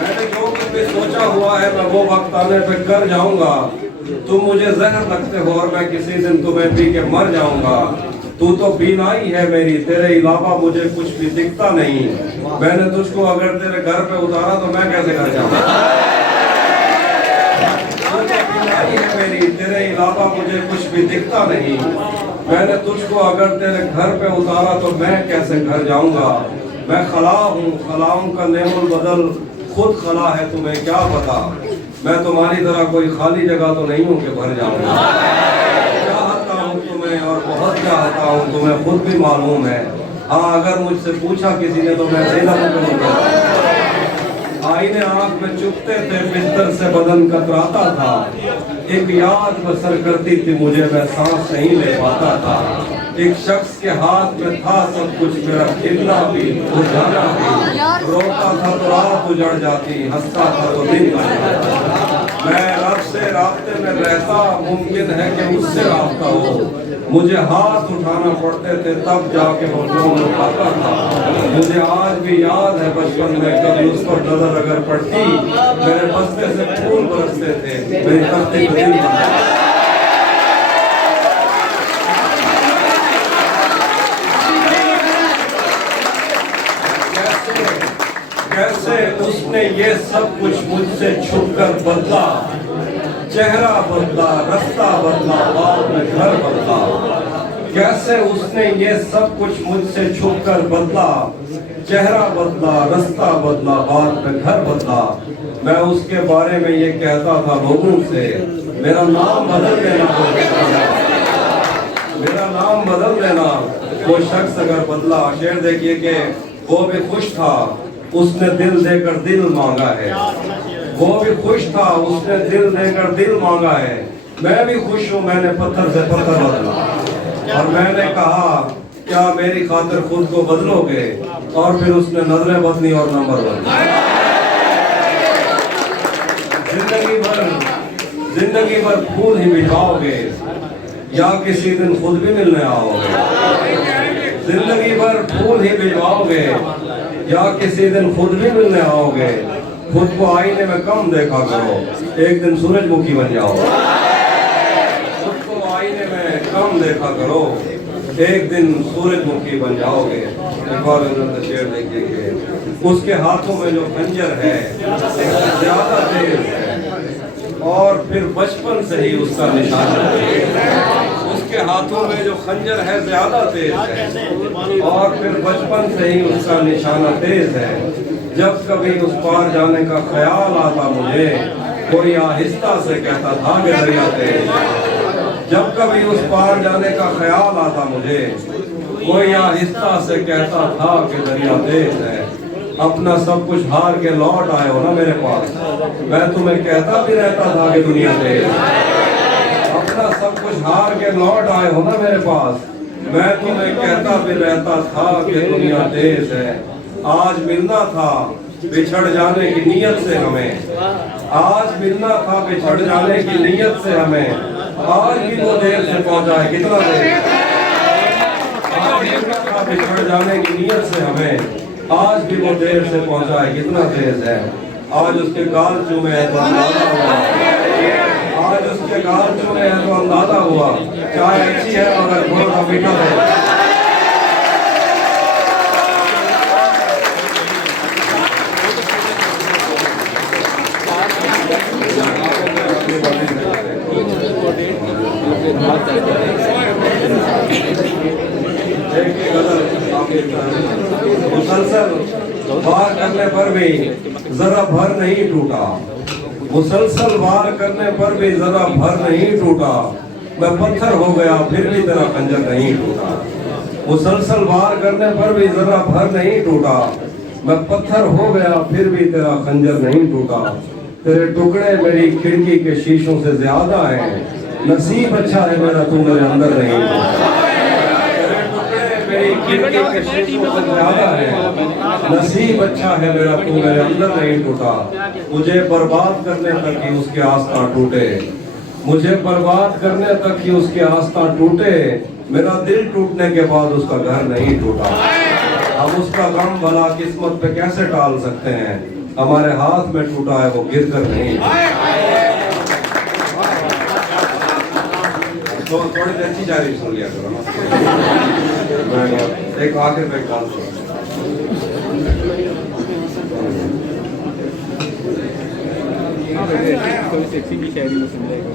मैंने जो कुछ भी सोचा हुआ है मैं वो वक्त आने पर कर जाऊंगा, तुम मुझे जहर लगते हो और मैं किसी दिन तुम्हें पी के मर जाऊंगा, तू तो बीनाई है मेरी तेरे अलावा मुझे कुछ भी दिखता नहीं, मैंने तुझको अगर तेरे घर पे उतारा तो मैं कैसे घर जाऊंगा, तू तो बीनाई है मेरी तेरे अलावा मुझे कुछ भी दिखता नहीं, मैंने तुझको अगर तेरे घर पे उतारा तो मैं कैसे घर जाऊंगा, मैं खला हूँ खलाओं का नेमुल बदल खुद खला है तुम्हें क्या पता, मैं तुम्हारी तरह कोई खाली जगह तो नहीं हूँ कि भर जाऊंगा, चाहता हूँ तुम्हें और बहुत चाहता हूँ तुम्हें खुद भी मालूम है, हाँ अगर मुझसे पूछा किसी ने तो मैं ज़ेनब करूँगा, आईने आंख में चुभते थे, बिस्तर से बदन कतराता था। एक याद बसर करती थी मुझे, मैं सांस नहीं ले पाता था। एक शख्स के हाथ में था सब कुछ, मेरा खिलना भी उजाला भी। रोता था तो रात उजड़ जाती, हंसता था तो दिन आ जाता। मैं रब से रास्ते में रहता, मुमकिन है कि उससे रास्ता हो। मुझे हाथ उठाना पड़ते थे तब जाके वो फोन उठाता था। मुझे आज भी याद है बचपन में कभी उस पर नजर अगर पड़ती, मेरे बस्ते से फूल बरसते थे, मेरी तख्ती पे दिल बनता। कैसे उसने ये सब कुछ मुझसे छुपकर बदला, चेहरा बदला, रास्ता बदला, बाद में घर बदला। कैसे उसने ये सब कुछ मुझसे छुपकर बदला, चेहरा बदला, रास्ता बदला, बाद में घर बदला। मैं उसके बारे में ये कहता था लोगों से, मेरा नाम बदल देना, मेरा नाम बदल देना। वो शख्स अगर बदला, शेर देखिए कि वो भी खुश था, उसने दिल देकर दिल मांगा है। वो भी खुश था, उसने दिल देकर दिल मांगा है। मैं भी खुश हूँ, मैंने पत्थर से पत्थर बदला। और मैंने कहा क्या मेरी खातिर खुद को बदलोगे, और फिर उसने नजरें बदली और नंबर बदला। जिंदगी भर फूल ही बिठाओगे, या किसी दिन खुद भी मिलने आओगे। जिंदगी भर फूल ही भिजवाओगे, या किसी दिन खुद भी मिलने आओगे। खुद को आईने में कम देखा करो, एक दिन सूरजमुखी बन जाओ। खुद को आईने में कम देखा करो, एक दिन सूरजमुखी बन जाओगे। एक और शेर देखिए, उसके हाथों में जो खंजर है ज्यादा तेज है, और फिर बचपन से ही उसका निशाना है। उसके हाथों में जो खंजर है ज्यादा तेज है, और फिर बचपन से ही उसका निशाना तेज है। जब कभी उस पार जाने का ख्याल आता मुझे, कोई आहिस्ता से कहता था कि दरिया तेज है। जब कभी उस पार जाने का ख्याल आता मुझे, कोई आहिस्ता से कहता था कि दरिया तेज है। अपना सब कुछ हार के लौट आए हो ना मेरे पास, मैं तुम्हें कहता भी रहता था कि दुनिया तेज है। अपना सब कुछ हार के लौट आए हो ना मेरे पास, मैं तुम्हें कहता भी रहता था कि दुनिया तेज है। आज मिलना था बिछड़ जाने की नीयत से हमें, आज मिलना था बिछड़ जाने की नीयत से हमें। आज भी वो देर से पहुंचा है, कितना देर। आज मिलना था बिछड़ जाने की नीयत से हमें, आज भी वो देर से पहुंचा है, कितना तेज है। आज उसके गाल चूमे है तो अंदाजा हुआ, आज उसके गाल चूमे है तो अंदाजा हुआ। चाय अच्छी है मगर थोड़ा मीठा है। मुसलसल वार करने पर भी जरा भर नहीं टूटा, मुसलसल वार करने पर भी जरा भर नहीं टूटा। मैं पत्थर हो गया फिर भी तेरा खंजर नहीं टूटा। मुसलसल वार करने पर भी जरा भर नहीं टूटा। मैं पत्थर हो गया फिर भी तेरा खंजर नहीं टूटा। तेरे टुकड़े मेरी खिड़की के शीशों से ज्यादा है, नसीब अच्छा है मेरा तू मेरे अंदर नहीं टूटा। तेरे टुकड़े मेरी खिड़की के शीशों से ज्यादा है, नसीब अच्छा है मेरा तू मेरे अंदर नहीं टूटा। मुझे बर्बाद करने तक ही उसके आस्था टूटे, मुझे बर्बाद करने तक ही उसके आस्था टूटे। मेरा दिल टूटने के बाद उसका घर नहीं टूटा। हम उसका गम भला किस्मत पे कैसे टाल सकते हैं, हमारे हाथ में टूटा है वो गिर कर नहीं। तो थोड़ी देर अच्छी जारी सुन लिया करो ना। एक आखिर पे कॉल थोड़ी सेक्सी की शायरी में सुन जाएगा।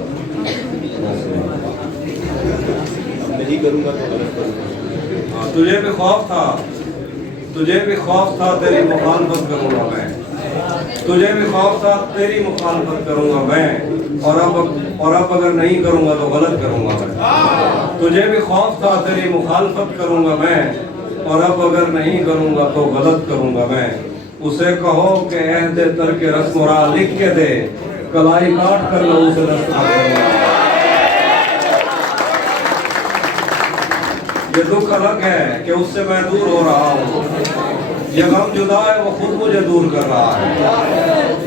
नहीं करूँगा तो गलत करूँगा। तुझे भी खौफ था, तुझे भी खौफ था तेरी मुखालफत करूँगा मैं, तुझे भी खौफ था तेरी मुखालफत करूँगा मैं। और अब अगर नहीं करूँगा तो गलत करूँगा मैं। तुझे भी खौफ था तेरी मुखालफत करूँगा मैं, और अब अगर नहीं करूँगा तो गलत करूँगा मैं। उसे कहो कि अहद तरक रस्म लिख के दे, कलाई काट कर लो उसे रास्ता दूंगा। ये दुख अलग है कि उससे मैं दूर हो रहा हूँ, ये गम जुदा है वो खुद मुझे दूर कर रहा है।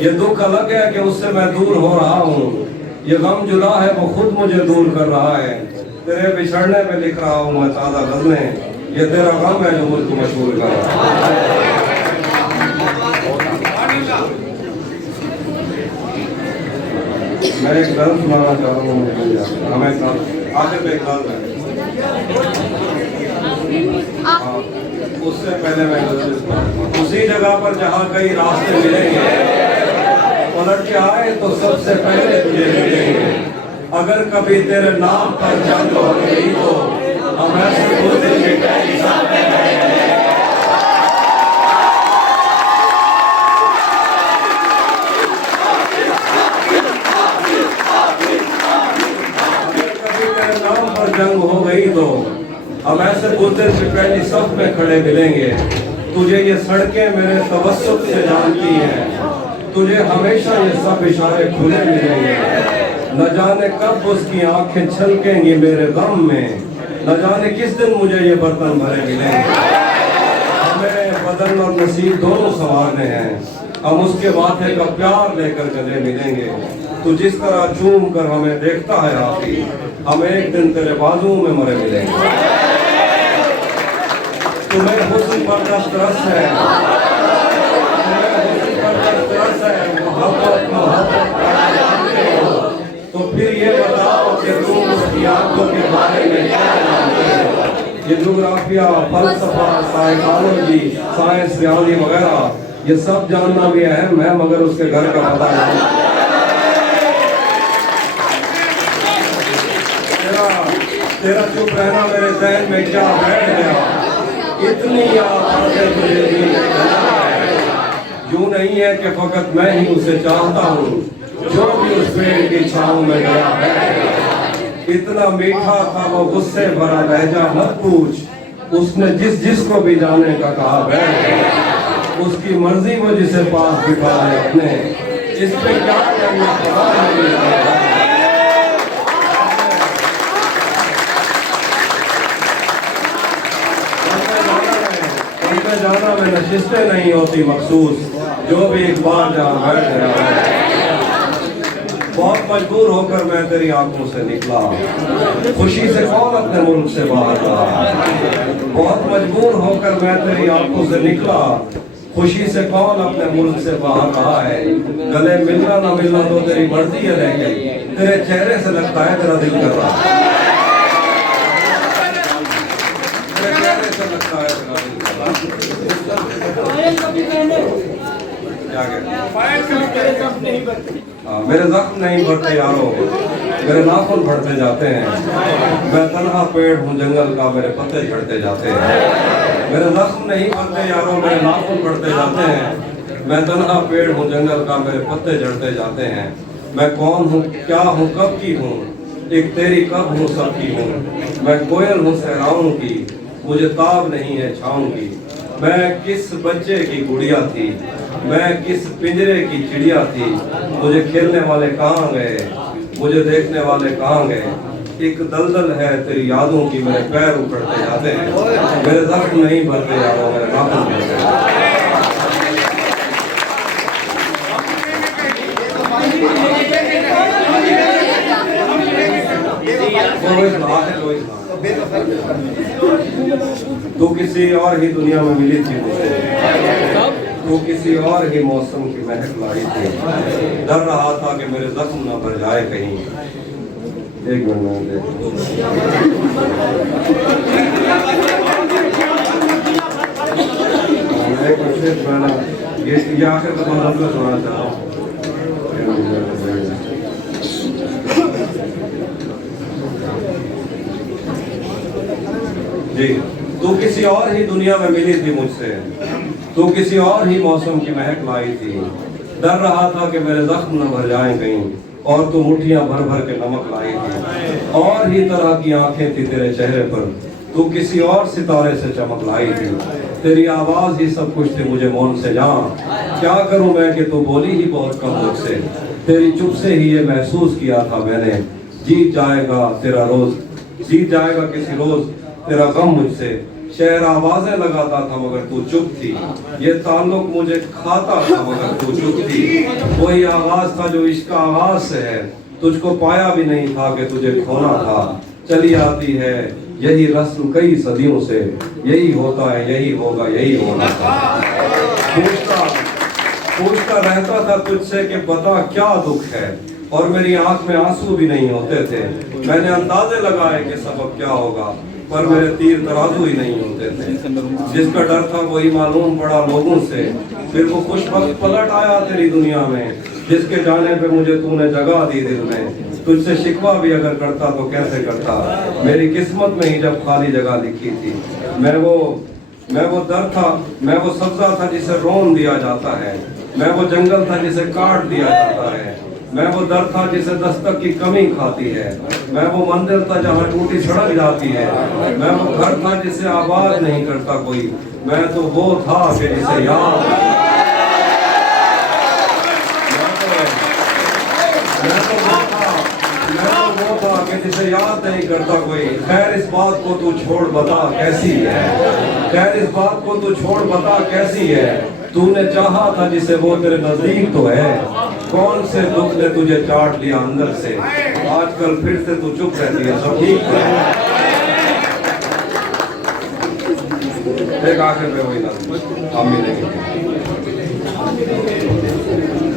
ये दुख अलग है कि उससे मैं दूर हो रहा हूँ, ये गम जुदा है वो खुद मुझे दूर कर रहा है। तेरे बिछड़ने पे लिख रहा हूँ मैं ताज़ा गज़लें, ये तेरा गम है जो मुझको मशहूर कर रहा है। मैं एक गज़ल सुनाना चाह रहा हूँ, हमें आगे पे एक गज़ल है। उससे पहले मैं उसी जगह पर जहाँ कई रास्ते मिलेंगे, पलट के आए तो सबसे पहले तुझे मिलेंगे। अगर कभी तेरे नाम पर जंग हो गई तो हम ऐसे बोलेंगे जंग हो गई तो हम ऐसे बुद्ध से पहली सफ में खड़े मिलेंगे। तुझे ये सड़कें मेरे तवस्सुत से जानती हैं, तुझे हमेशा ये सब इशारे खुले मिलेंगे। न जाने कब उसकी आंखें छलकेंगी मेरे गम में, न जाने किस दिन मुझे ये बर्तन भरे मिलेंगे। हमें बदन और नसीब दोनों संवारने हैं, हम उसके वादे का प्यार लेकर गले मिलेंगे। तू जिस तरह चूम कर हमें देखता है आखी, हम एक दिन तेरे बाजुओं में मरे मिलेंगे। तुम्हें हुस्न पर तरस है, तो फिर ये बताओ कि तुम उसकी आंखों के बारे में क्या जानते हो। ये जोग्राफिया, फलसफा, साइकोलॉजी, साइंस, रियाजी वगैरह ये सब जानना भी अहम है, मगर उसके घर का पता नहीं। तेरा चुप रहना मेरे ज़हन में क्या बैठ गया, इतनी याद यूं नहीं है कि फकत मैं ही उसे चाहता हूँ, जो भी उस पेड़ की छाँव में गया है। इतना मीठा था वो गुस्से भरा लहजा मत पूछ, उसने जिसको भी जाने का कहा बैठ गया। उसकी मर्जी वो जिसे पास बिठा है अपने, इस पे क्या करना पता नहीं। जाना में नशिस्तें नहीं होती मखसूस, जो भी एक बार जहाँ बैठ गया है। बहुत मजबूर होकर मैं तेरी आंखों से निकला, खुशी से कौन अपने मुल्क से बाहर रहा। बहुत मजबूर होकर मैं तेरी आंखों से निकला, खुशी से कौन अपने मुल्क से बाहर रहा है। गले मिलना ना मिलना तो तेरी मर्जी है, लेकिन तेरे चेहरे से लगता है तेरा दिल कर रहा है। तेरे चेहरे से लगता है तेरा दिल कर रहा है। मेरे जख्म नहीं भरते यारो, मेरे नाखून बढ़ते जाते हैं। मैं तन्हा पेड़ हूँ जंगल का, मेरे पत्ते झड़ते जाते हैं। मेरे जख्म नहीं भरते यारो, मेरे नाखून बढ़ते जाते हैं। मैं तन्हा पेड़ हूँ जंगल का, मेरे पत्ते झड़ते जाते हैं। मैं कौन हूँ, क्या हूँ, कब की हूँ, एक तेरी कब हूँ, सब की हूँ। मैं कोयल हूँ सहराओं की, मुझे ताब नहीं है छाँव की। मैं किस बच्चे की गुड़िया थी, मैं किस पिंजरे की चिड़िया थी। मुझे खेलने वाले कहाँ गए, मुझे देखने वाले कहाँ गए। एक दलदल है तेरी यादों की, मेरे पैर उखड़ते जाते हैं। मेरे जख्म नहीं भरते यारों, मेरे नाखून भरते हैं। तू किसी और ही दुनिया में मिली थी मुझे, तू किसी और ही मौसम की महक लाई थी। डर रहा था कि मेरे जख्म न भर जाए कहीं। एक मिनट ये आखिर का मतलब सुना चाह रहा हूँ। जी, तू किसी और ही दुनिया में मिली थी मुझसे, तू किसी और ही मौसम की महक लाई थी। डर रहा था कि मेरे जख्म न भर जाएं कहीं, और तू मुट्ठियां भर भर के नमक लाई थी। और ही तरह की आंखें थी तेरे चेहरे पर, तू किसी और सितारे से चमक लाई थी। तेरी आवाज ही सब कुछ थी मुझे मौन से जहाँ। क्या करूं मैं कि तू बोली ही बहुत कम मुझसे, तेरी चुप से ही ये महसूस किया था मैंने, जीत जाएगा तेरा रोज, जीत जाएगा किसी रोज तेरा गम मुझसे। शहर आवाजें लगाता था मगर तू चुप थी, ये ताल्लुक मुझे खाता था मगर तू चुप थी। वही आवाज था जो इश्क का आगाज से है, तुझको पाया भी नहीं था कि तुझे खोना था। चली आती है यही रस्म कई सदियों से, यही होता है यही होगा यही होना था। पूछता रहता था तुझसे कि बता क्या दुख है, और मेरी आंख में आंसू भी नहीं होते थे। मैंने अंदाजे लगाए कि सबब क्या होगा, पर मेरे तीर तराजू ही नहीं होते थे। जिसका डर था वही मालूम पड़ा लोगों से, फिर वो खुशबख्त पलट आया तेरी दुनिया में, जिसके जाने पे मुझे तूने जगह दी दिल में। तुझसे शिकवा भी अगर करता तो कैसे करता, मेरी किस्मत में ही जब खाली जगह लिखी थी। मैं वो दर था, मैं वो सब्जा था जिसे रोन दिया जाता है, मैं वो जंगल था जिसे काट दिया जाता है, मैं वो दर था जिसे दस्तक की कमी खाती है, मैं वो मंदिर था जहाँ टूटी सड़क जाती है, मैं वो घर था जिसे आबाद नहीं करता कोई, मैं तो वो था कि जिसे याद जिसे याद नहीं करता कोई। खैर इस बात को तू छोड़ बता कैसी है, खैर इस बात को तू छोड़ बता कैसी है। तूने चाहा था जिसे वो तेरे नजदीक तो है, कौन से दुख ने तुझे चाट लिया अंदर से, आजकल फिर से तू चुप रहती है। सब ठीक है, एक आखिर में वही ना हम मिलेंगे,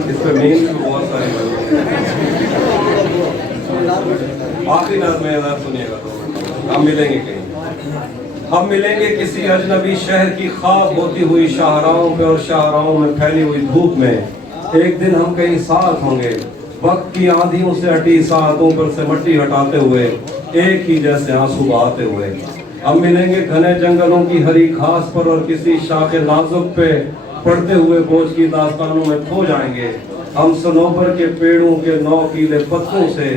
इस पे मीन तो बहुत सारे आखिरी नज़्म में सुनिएगा तो हम मिलेंगे कहीं, हम मिलेंगे किसी अजनबी शहर की ख्वाब होती हुई शाहराहों पे और शाहराहों में फैली हुई धूप में। एक दिन हम कहीं साथ होंगे, वक्त की आंधियों से हटी सातों पर से मट्टी हटाते हुए, एक ही जैसे आंसू बहाते हुए। हम मिलेंगे घने जंगलों की हरी घास पर और किसी शाखे नाजुक पे पड़ते हुए बोझ की दास्तानों में खो जाएंगे। हम सनोबर के पेड़ों के नौकीले पत्तों से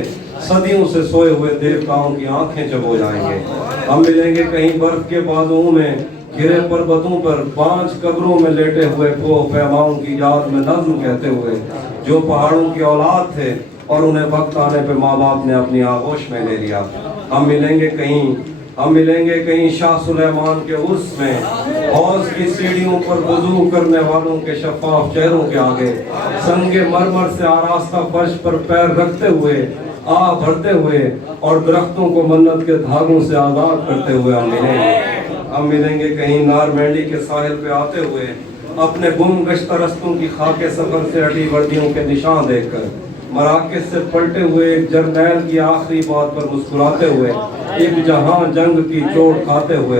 सदियों से सोए हुए देवताओं की आंखें चबो जाएंगे। हम मिलेंगे कहीं बर्फ के बादलों में घिरे पर्वतों पर, 5 कब्रों में लेटे हुए पोह पैमाओं की याद में नज्म कहते हुए, जो पहाड़ों की औलाद थे और उन्हें वक्त आने पे माँ बाप ने अपनी आगोश में ले लिया। हम मिलेंगे कहीं शाह सुलेमान के उर्स में, हौज की सीढ़ियों पर वुजू करने वालों के शफाफ चेहरों के आगे, संगे मरमर से आरास्ता फर्श पर पैर रखते हुए, आ भरते हुए और दरख्तों को मन्नत के धागों से आजाद करते हुए हम मिलेंगे कहीं नारमेंडी के साहिल पे आते हुए, अपने गुम गश्ता रस्तों की खाके सफर से हटी वर्दियों के निशान देखकर, मराकज से पलटे हुए एक जर्नैल की आखिरी बात पर मुस्कुराते हुए, एक जहां जंग की चोट खाते हुए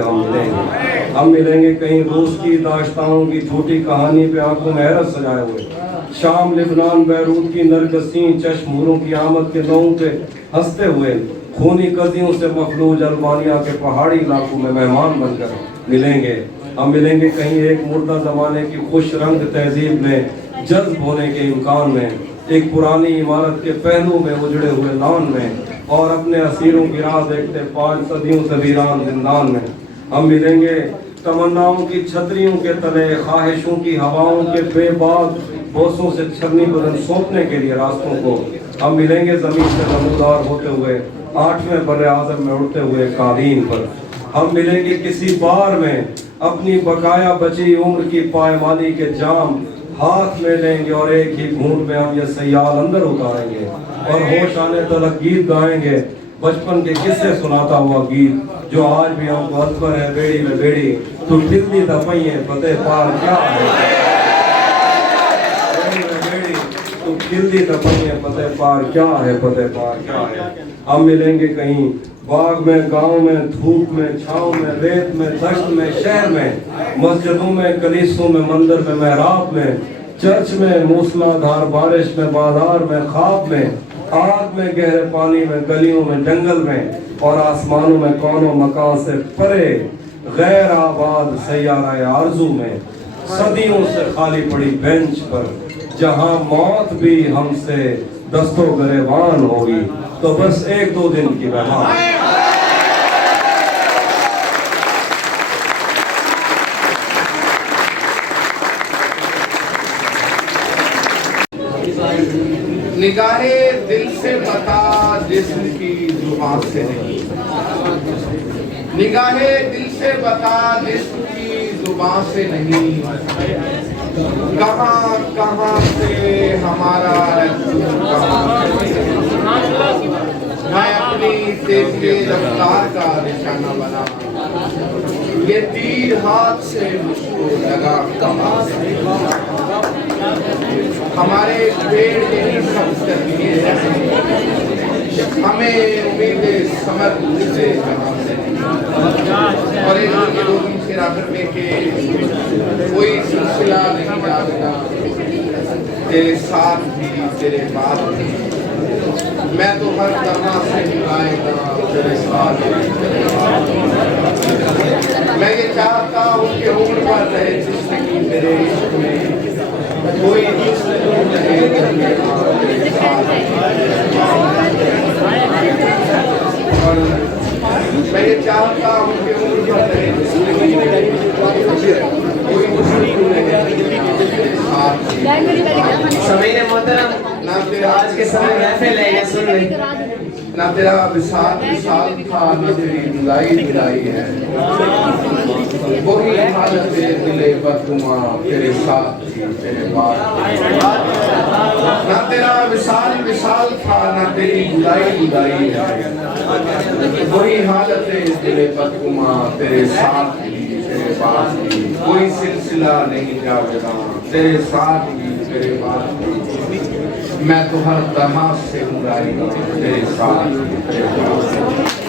हम मिलेंगे कहीं रूस की दास्तानों की झूठी कहानी पे आंखों में हैरत सजाए हुए, शाम लिबनान बैरूत की नरगसी चश्मूरों की आमद के नौ पे हंसते हुए, खूनी कजियों से मफलूज अल्बानिया के पहाड़ी इलाकों में मेहमान बनकर मिलेंगे। हम मिलेंगे कहीं एक मुर्दा जमाने की खुश रंग तहजीब में जज्ब होने के इम्कान में, एक पुरानी इमारत के पहलू में उजड़े हुए लॉन में, और अपने असीरों की राह देखते 5 सदियों से वीरान जिंदान में। हम मिलेंगे तमन्नाओं की छतरियों के तले, ख्वाहिशों की हवाओं के बेबाक बोसों से छलनी बदन सौंपने के लिए रास्तों को। हम मिलेंगे जमीन से नमूदार होते हुए 8वें बर्रे आज़म में उड़ते हुए कालीन पर। हम मिलेंगे किसी बार में अपनी बकाया बची उम्र की पायमाली के जाम हाथ में लेंगे, और एक ही घूंट में हम ये सयाल अंदर उतारेंगे और होश आने तक गीत गाएंगे, बचपन के किस्से सुनाता हुआ गीत जो आज भी हमको अकबर है। बेड़ी में बेड़ी तू ठिल्ली दफाइए फतेह पार क्या है, खिलती दफाइए फतेह पार क्या है, फतेह पार क्या है। हम मिलेंगे कहीं बाग में, गांव में, धूप में, छाँव में, रेत में, दश्त में, शहर में, मस्जिदों में, कलीसों में, मंदिर में, महराब में, चर्च में, मूसलाधार बारिश में, बाजार में, ख्वाब में, आग में, गहरे पानी में, गलियों में, जंगल में, और आसमानों में कौनों मकान से परे गैर आबाद सैयारा आरजू में, सदियों से खाली पड़ी बेंच पर, जहां मौत भी हमसे दस्तो गरेबान होगी, तो बस 1-2 दिन की मेहमान। निगाहे दिल से बता जिस्म की जुबान से नहीं, निगाहे दिल से बता जिस्म की जुबान से नहीं, कहाँ कहाँ से हमारा मैं अपनी तेज रफ्तार का निशाना बना, ये तीर हाथ से मुझको लगा कहाँ से, हमारे पेड़ यही सब करके हमें उम्मीदें समझ से जहाँ से, और एक रोगी से आखिर में के कोई सिलसिला नहीं जाएगा, तेरे साथ भी तेरे बाद भी, मैं तो हर तरह से मिलाएगा तेरे साथ भी, मैं ये चाहता हूँ कि होड़ पर रहे जिंदगी मेरे इश्क में, कोई दुश्मन रहे तेरे साथ, और मैं ये चाहता हूँ कि होड़ पर रहे जिंदगी मेरे, कोई दुश्मन रहे तेरे साथ। समीर मोहतरम, आज के समय महफिल है, ये सुन ले। ना तेरा विशाल विशाल था, ना तेरी जुदाई जुदाई है, वही हालत दिले बदगुमा तेरे साथ थी तेरे बाद, ना तेरा विशाल विशाल था, ना तेरी जुदाई जुदाई है, वही हालत दिले बदगुमा तेरे साथ थी तेरे बाद थी, कोई सिलसिला नहीं जाएगा तेरे साथ भी तेरे बाद भी, मैं तो हर तरह से मुराई तेरे साथ तेरे बाद।